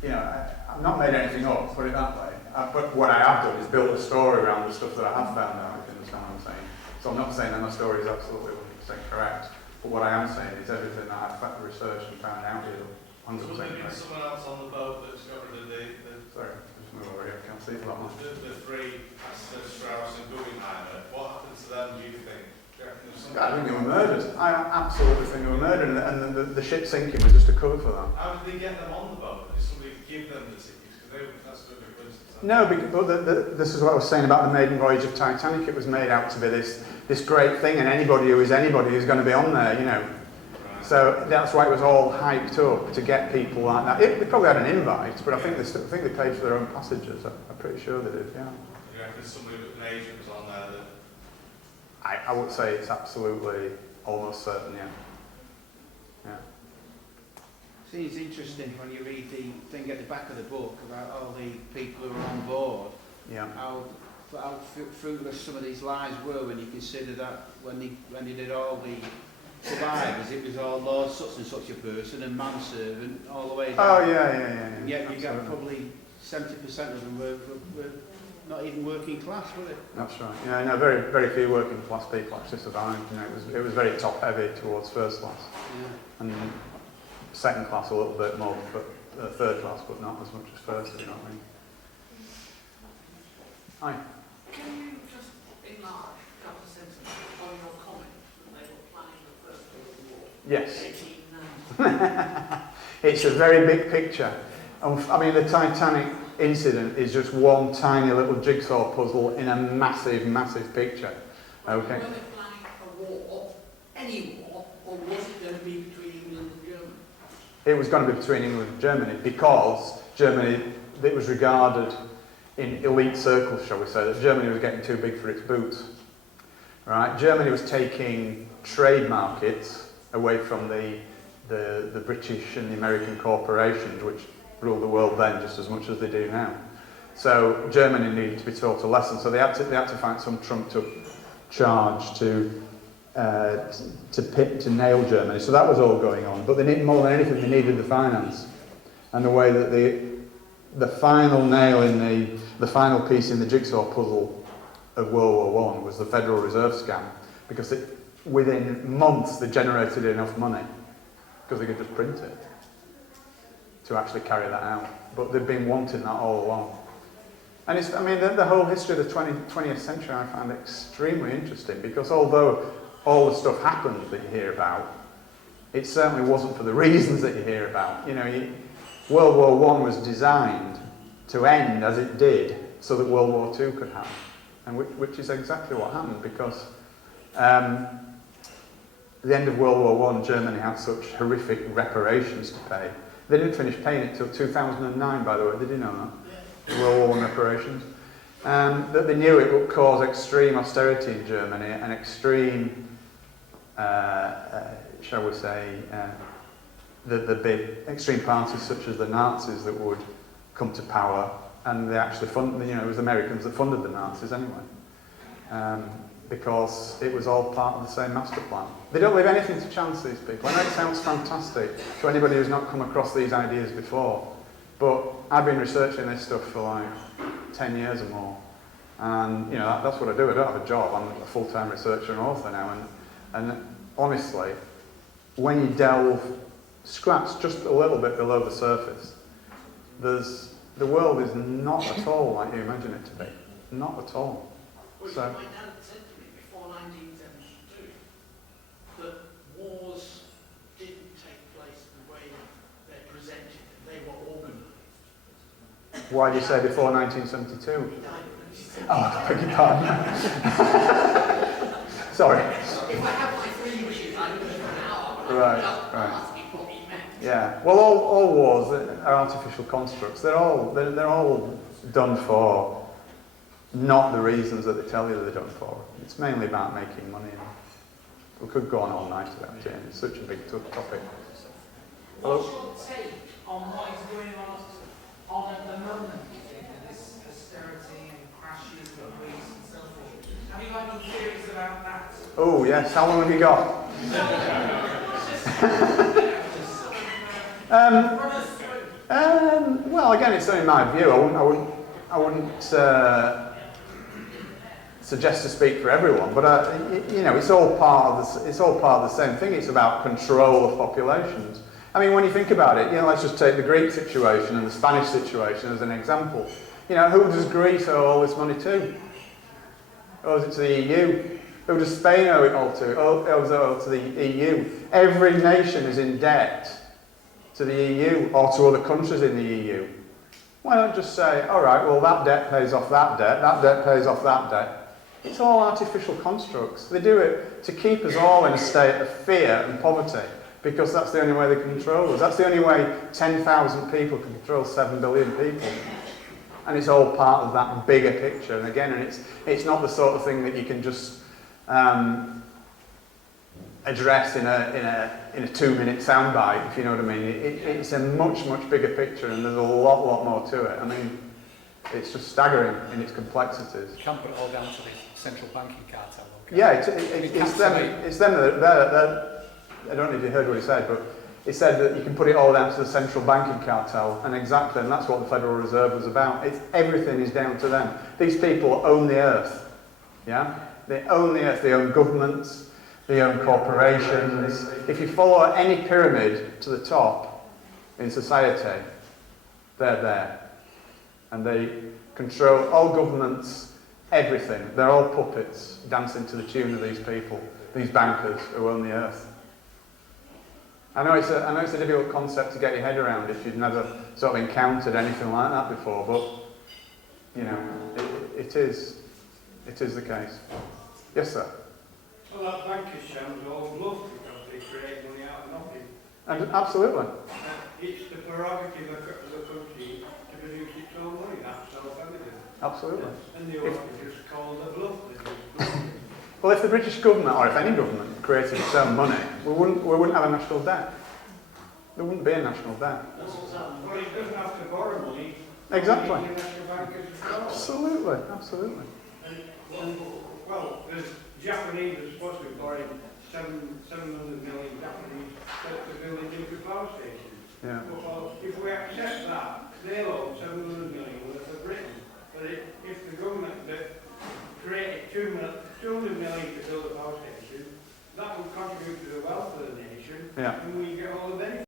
you know, I've not made anything up, put it that way. But what I have done is built a story around the stuff that I have found out, if you understand what I'm saying. So I'm not saying that my story is absolutely 100% correct, but what I am saying is everything that I've researched and found out is 100% So there been correct. someone else on the boat that discovered the Sorry, just move over here, I can't see for that much. three passengers, Strauss and Guggenheimer. What happened to them, do you think? Do you reckon there was something- I think they were murdered. I absolutely think they were murdered, and the ship sinking was just a cover for that. How did they get them on the boat? Did somebody give them the tickets? Because that's a bit of a coincidence. No, but this is what I was saying about the maiden voyage of Titanic. It was made out to be this great thing, and anybody who is anybody is going to be on there, you know. Right. So that's why it was all hyped up to get people like that. They probably had an invite, but I think they paid for their own passages. I'm pretty sure they did. Yeah. Do you reckon somebody with an agent was on there that... I would say it's absolutely almost certain. Yeah. Yeah. See, it's interesting when you read the thing at the back of the book about all the people who were on board, Yeah. how fruitless some of these lies were when you consider that when they did all the survivors, it was all Lord such and such a person and manservant all the way down. Oh yeah. And yet you got Absolutely. probably 70% of them were not even working class, were they? That's right. Yeah, no, very, very few working class people actually survived. You know, it was very top heavy towards first class, Yeah. and second class a little bit more, but third class, but not as much as first. You know what I mean? Hi. Can you just enlarge a couple of sentences on your comment that they were planning the First World War? Yes. 1890. It's a very big picture. I mean, the Titanic incident is just one tiny little jigsaw puzzle in a massive, massive picture. Okay. Were they planning a war, any war, or was it going to be between England and Germany? It was going to be between England and Germany because Germany, it was regarded in elite circles, shall we say, that Germany was getting too big for its boots. Right? Germany was taking trade markets away from the British and the American corporations, which ruled the world then just as much as they do now. So Germany needed to be taught a lesson. So they had to find some trumped up charge to to nail Germany. So that was all going on. But they need more than anything. They needed the finance, and the way that the final nail in the final piece in the jigsaw puzzle of World War I was the Federal Reserve scam, because within months they generated enough money because they could just print it to actually carry that out. But they've been wanting that all along. And it's, I mean, the whole history of the 20th century I find extremely interesting, because although all the stuff happened that you hear about, it certainly wasn't for the reasons that you hear about. You know, World War I was designed to end as it did so that World War II could happen, and which is exactly what happened, because at the end of World War I, Germany had such horrific reparations to pay. They didn't finish paying it till 2009, by the way. Did you know that? World War I reparations. That they knew it would cause extreme austerity in Germany and extreme, shall we say, the big extreme parties such as the Nazis that would come to power, and they actually funded, you know, it was the Americans that funded the Nazis anyway, because it was all part of the same master plan. They don't leave anything to chance, these people. I know it sounds fantastic to anybody who's not come across these ideas before, but I've been researching this stuff for like 10 years or more, and you know, that's what I do. I don't have a job. I'm a full-time researcher and author now, and honestly, when you scratch just a little bit below the surface, the world is not at all like you imagine it to be. Not at all. Well, So, my dad said to me before 1972 that wars didn't take place the way they're presented. They were organised. why do you say before 1972? He died in 1972. Oh, I beg your pardon. Sorry. If I had my three wishes, I would have an hour. But Right, I just right. asking what he meant. Yeah. Well, all wars are artificial constructs. They're all done for not the reasons that they tell you they're done for. It's mainly about making money. We could go on all night about it. It's such a big topic. What's your take on what is going on at the moment? This austerity and crashes and Greece and so forth. Have you got any theories about that? Oh yes. How long have you got? Well, again, it's only my view. I wouldn't suggest to speak for everyone, but you know, it's all part of the same thing. It's about control of populations. I mean, when you think about it, you know, let's just take the Greek situation and the Spanish situation as an example. You know, who does Greece owe all this money to? Owes it to the EU? Who does Spain owe it all to? Owes it all to the EU. Every nation is in debt to the EU or to other countries in the EU. Why not just say, all right, well, that debt pays off that debt pays off that debt. It's all artificial constructs. They do it to keep us all in a state of fear and poverty, because that's the only way they can control us. That's the only way 10,000 people can control 7 billion people. And it's all part of that bigger picture. And again, it's not the sort of thing that you can just address in a 2-minute soundbite, if you know what I mean. It's a much bigger picture, and there's a lot more to it. I mean, it's just staggering in its complexities. You can't put it all down to the central banking cartel. Yeah, it's them that I don't know if you heard what he said, but he said that you can put it all down to the central banking cartel, and exactly, and that's what the Federal Reserve was about. Everything is down to them. These people own the earth, yeah? They own the earth, they own governments, they own corporations. If you follow any pyramid to the top in society, they're there. And they control all governments, everything. They're all puppets dancing to the tune of these people, these bankers who own the earth. I know it's a difficult concept to get your head around if you've never sort of encountered anything like that before, but you know, it is the case. Yes, sir. Well, that bankers sounds all bluff because they create money out of nothing. And absolutely. It's the prerogative of the country to produce its own money. That's self-evident. Absolutely. And they ought to just call the bluff. Well, if the British government, or if any government, created its own money, we wouldn't have a national debt. There wouldn't be a national debt. Well, it doesn't have to borrow money. Exactly. The national bankers as well. Absolutely. And, well, Japanese are supposed to be borrowing 700 million Japanese to build a nuclear power station. Yeah. Well, if we accept that, they'll owe 700 million worth of Britain. But if the government that created 200 million to build a power station, that would contribute to the wealth of the nation, Yeah. and we get all the benefits.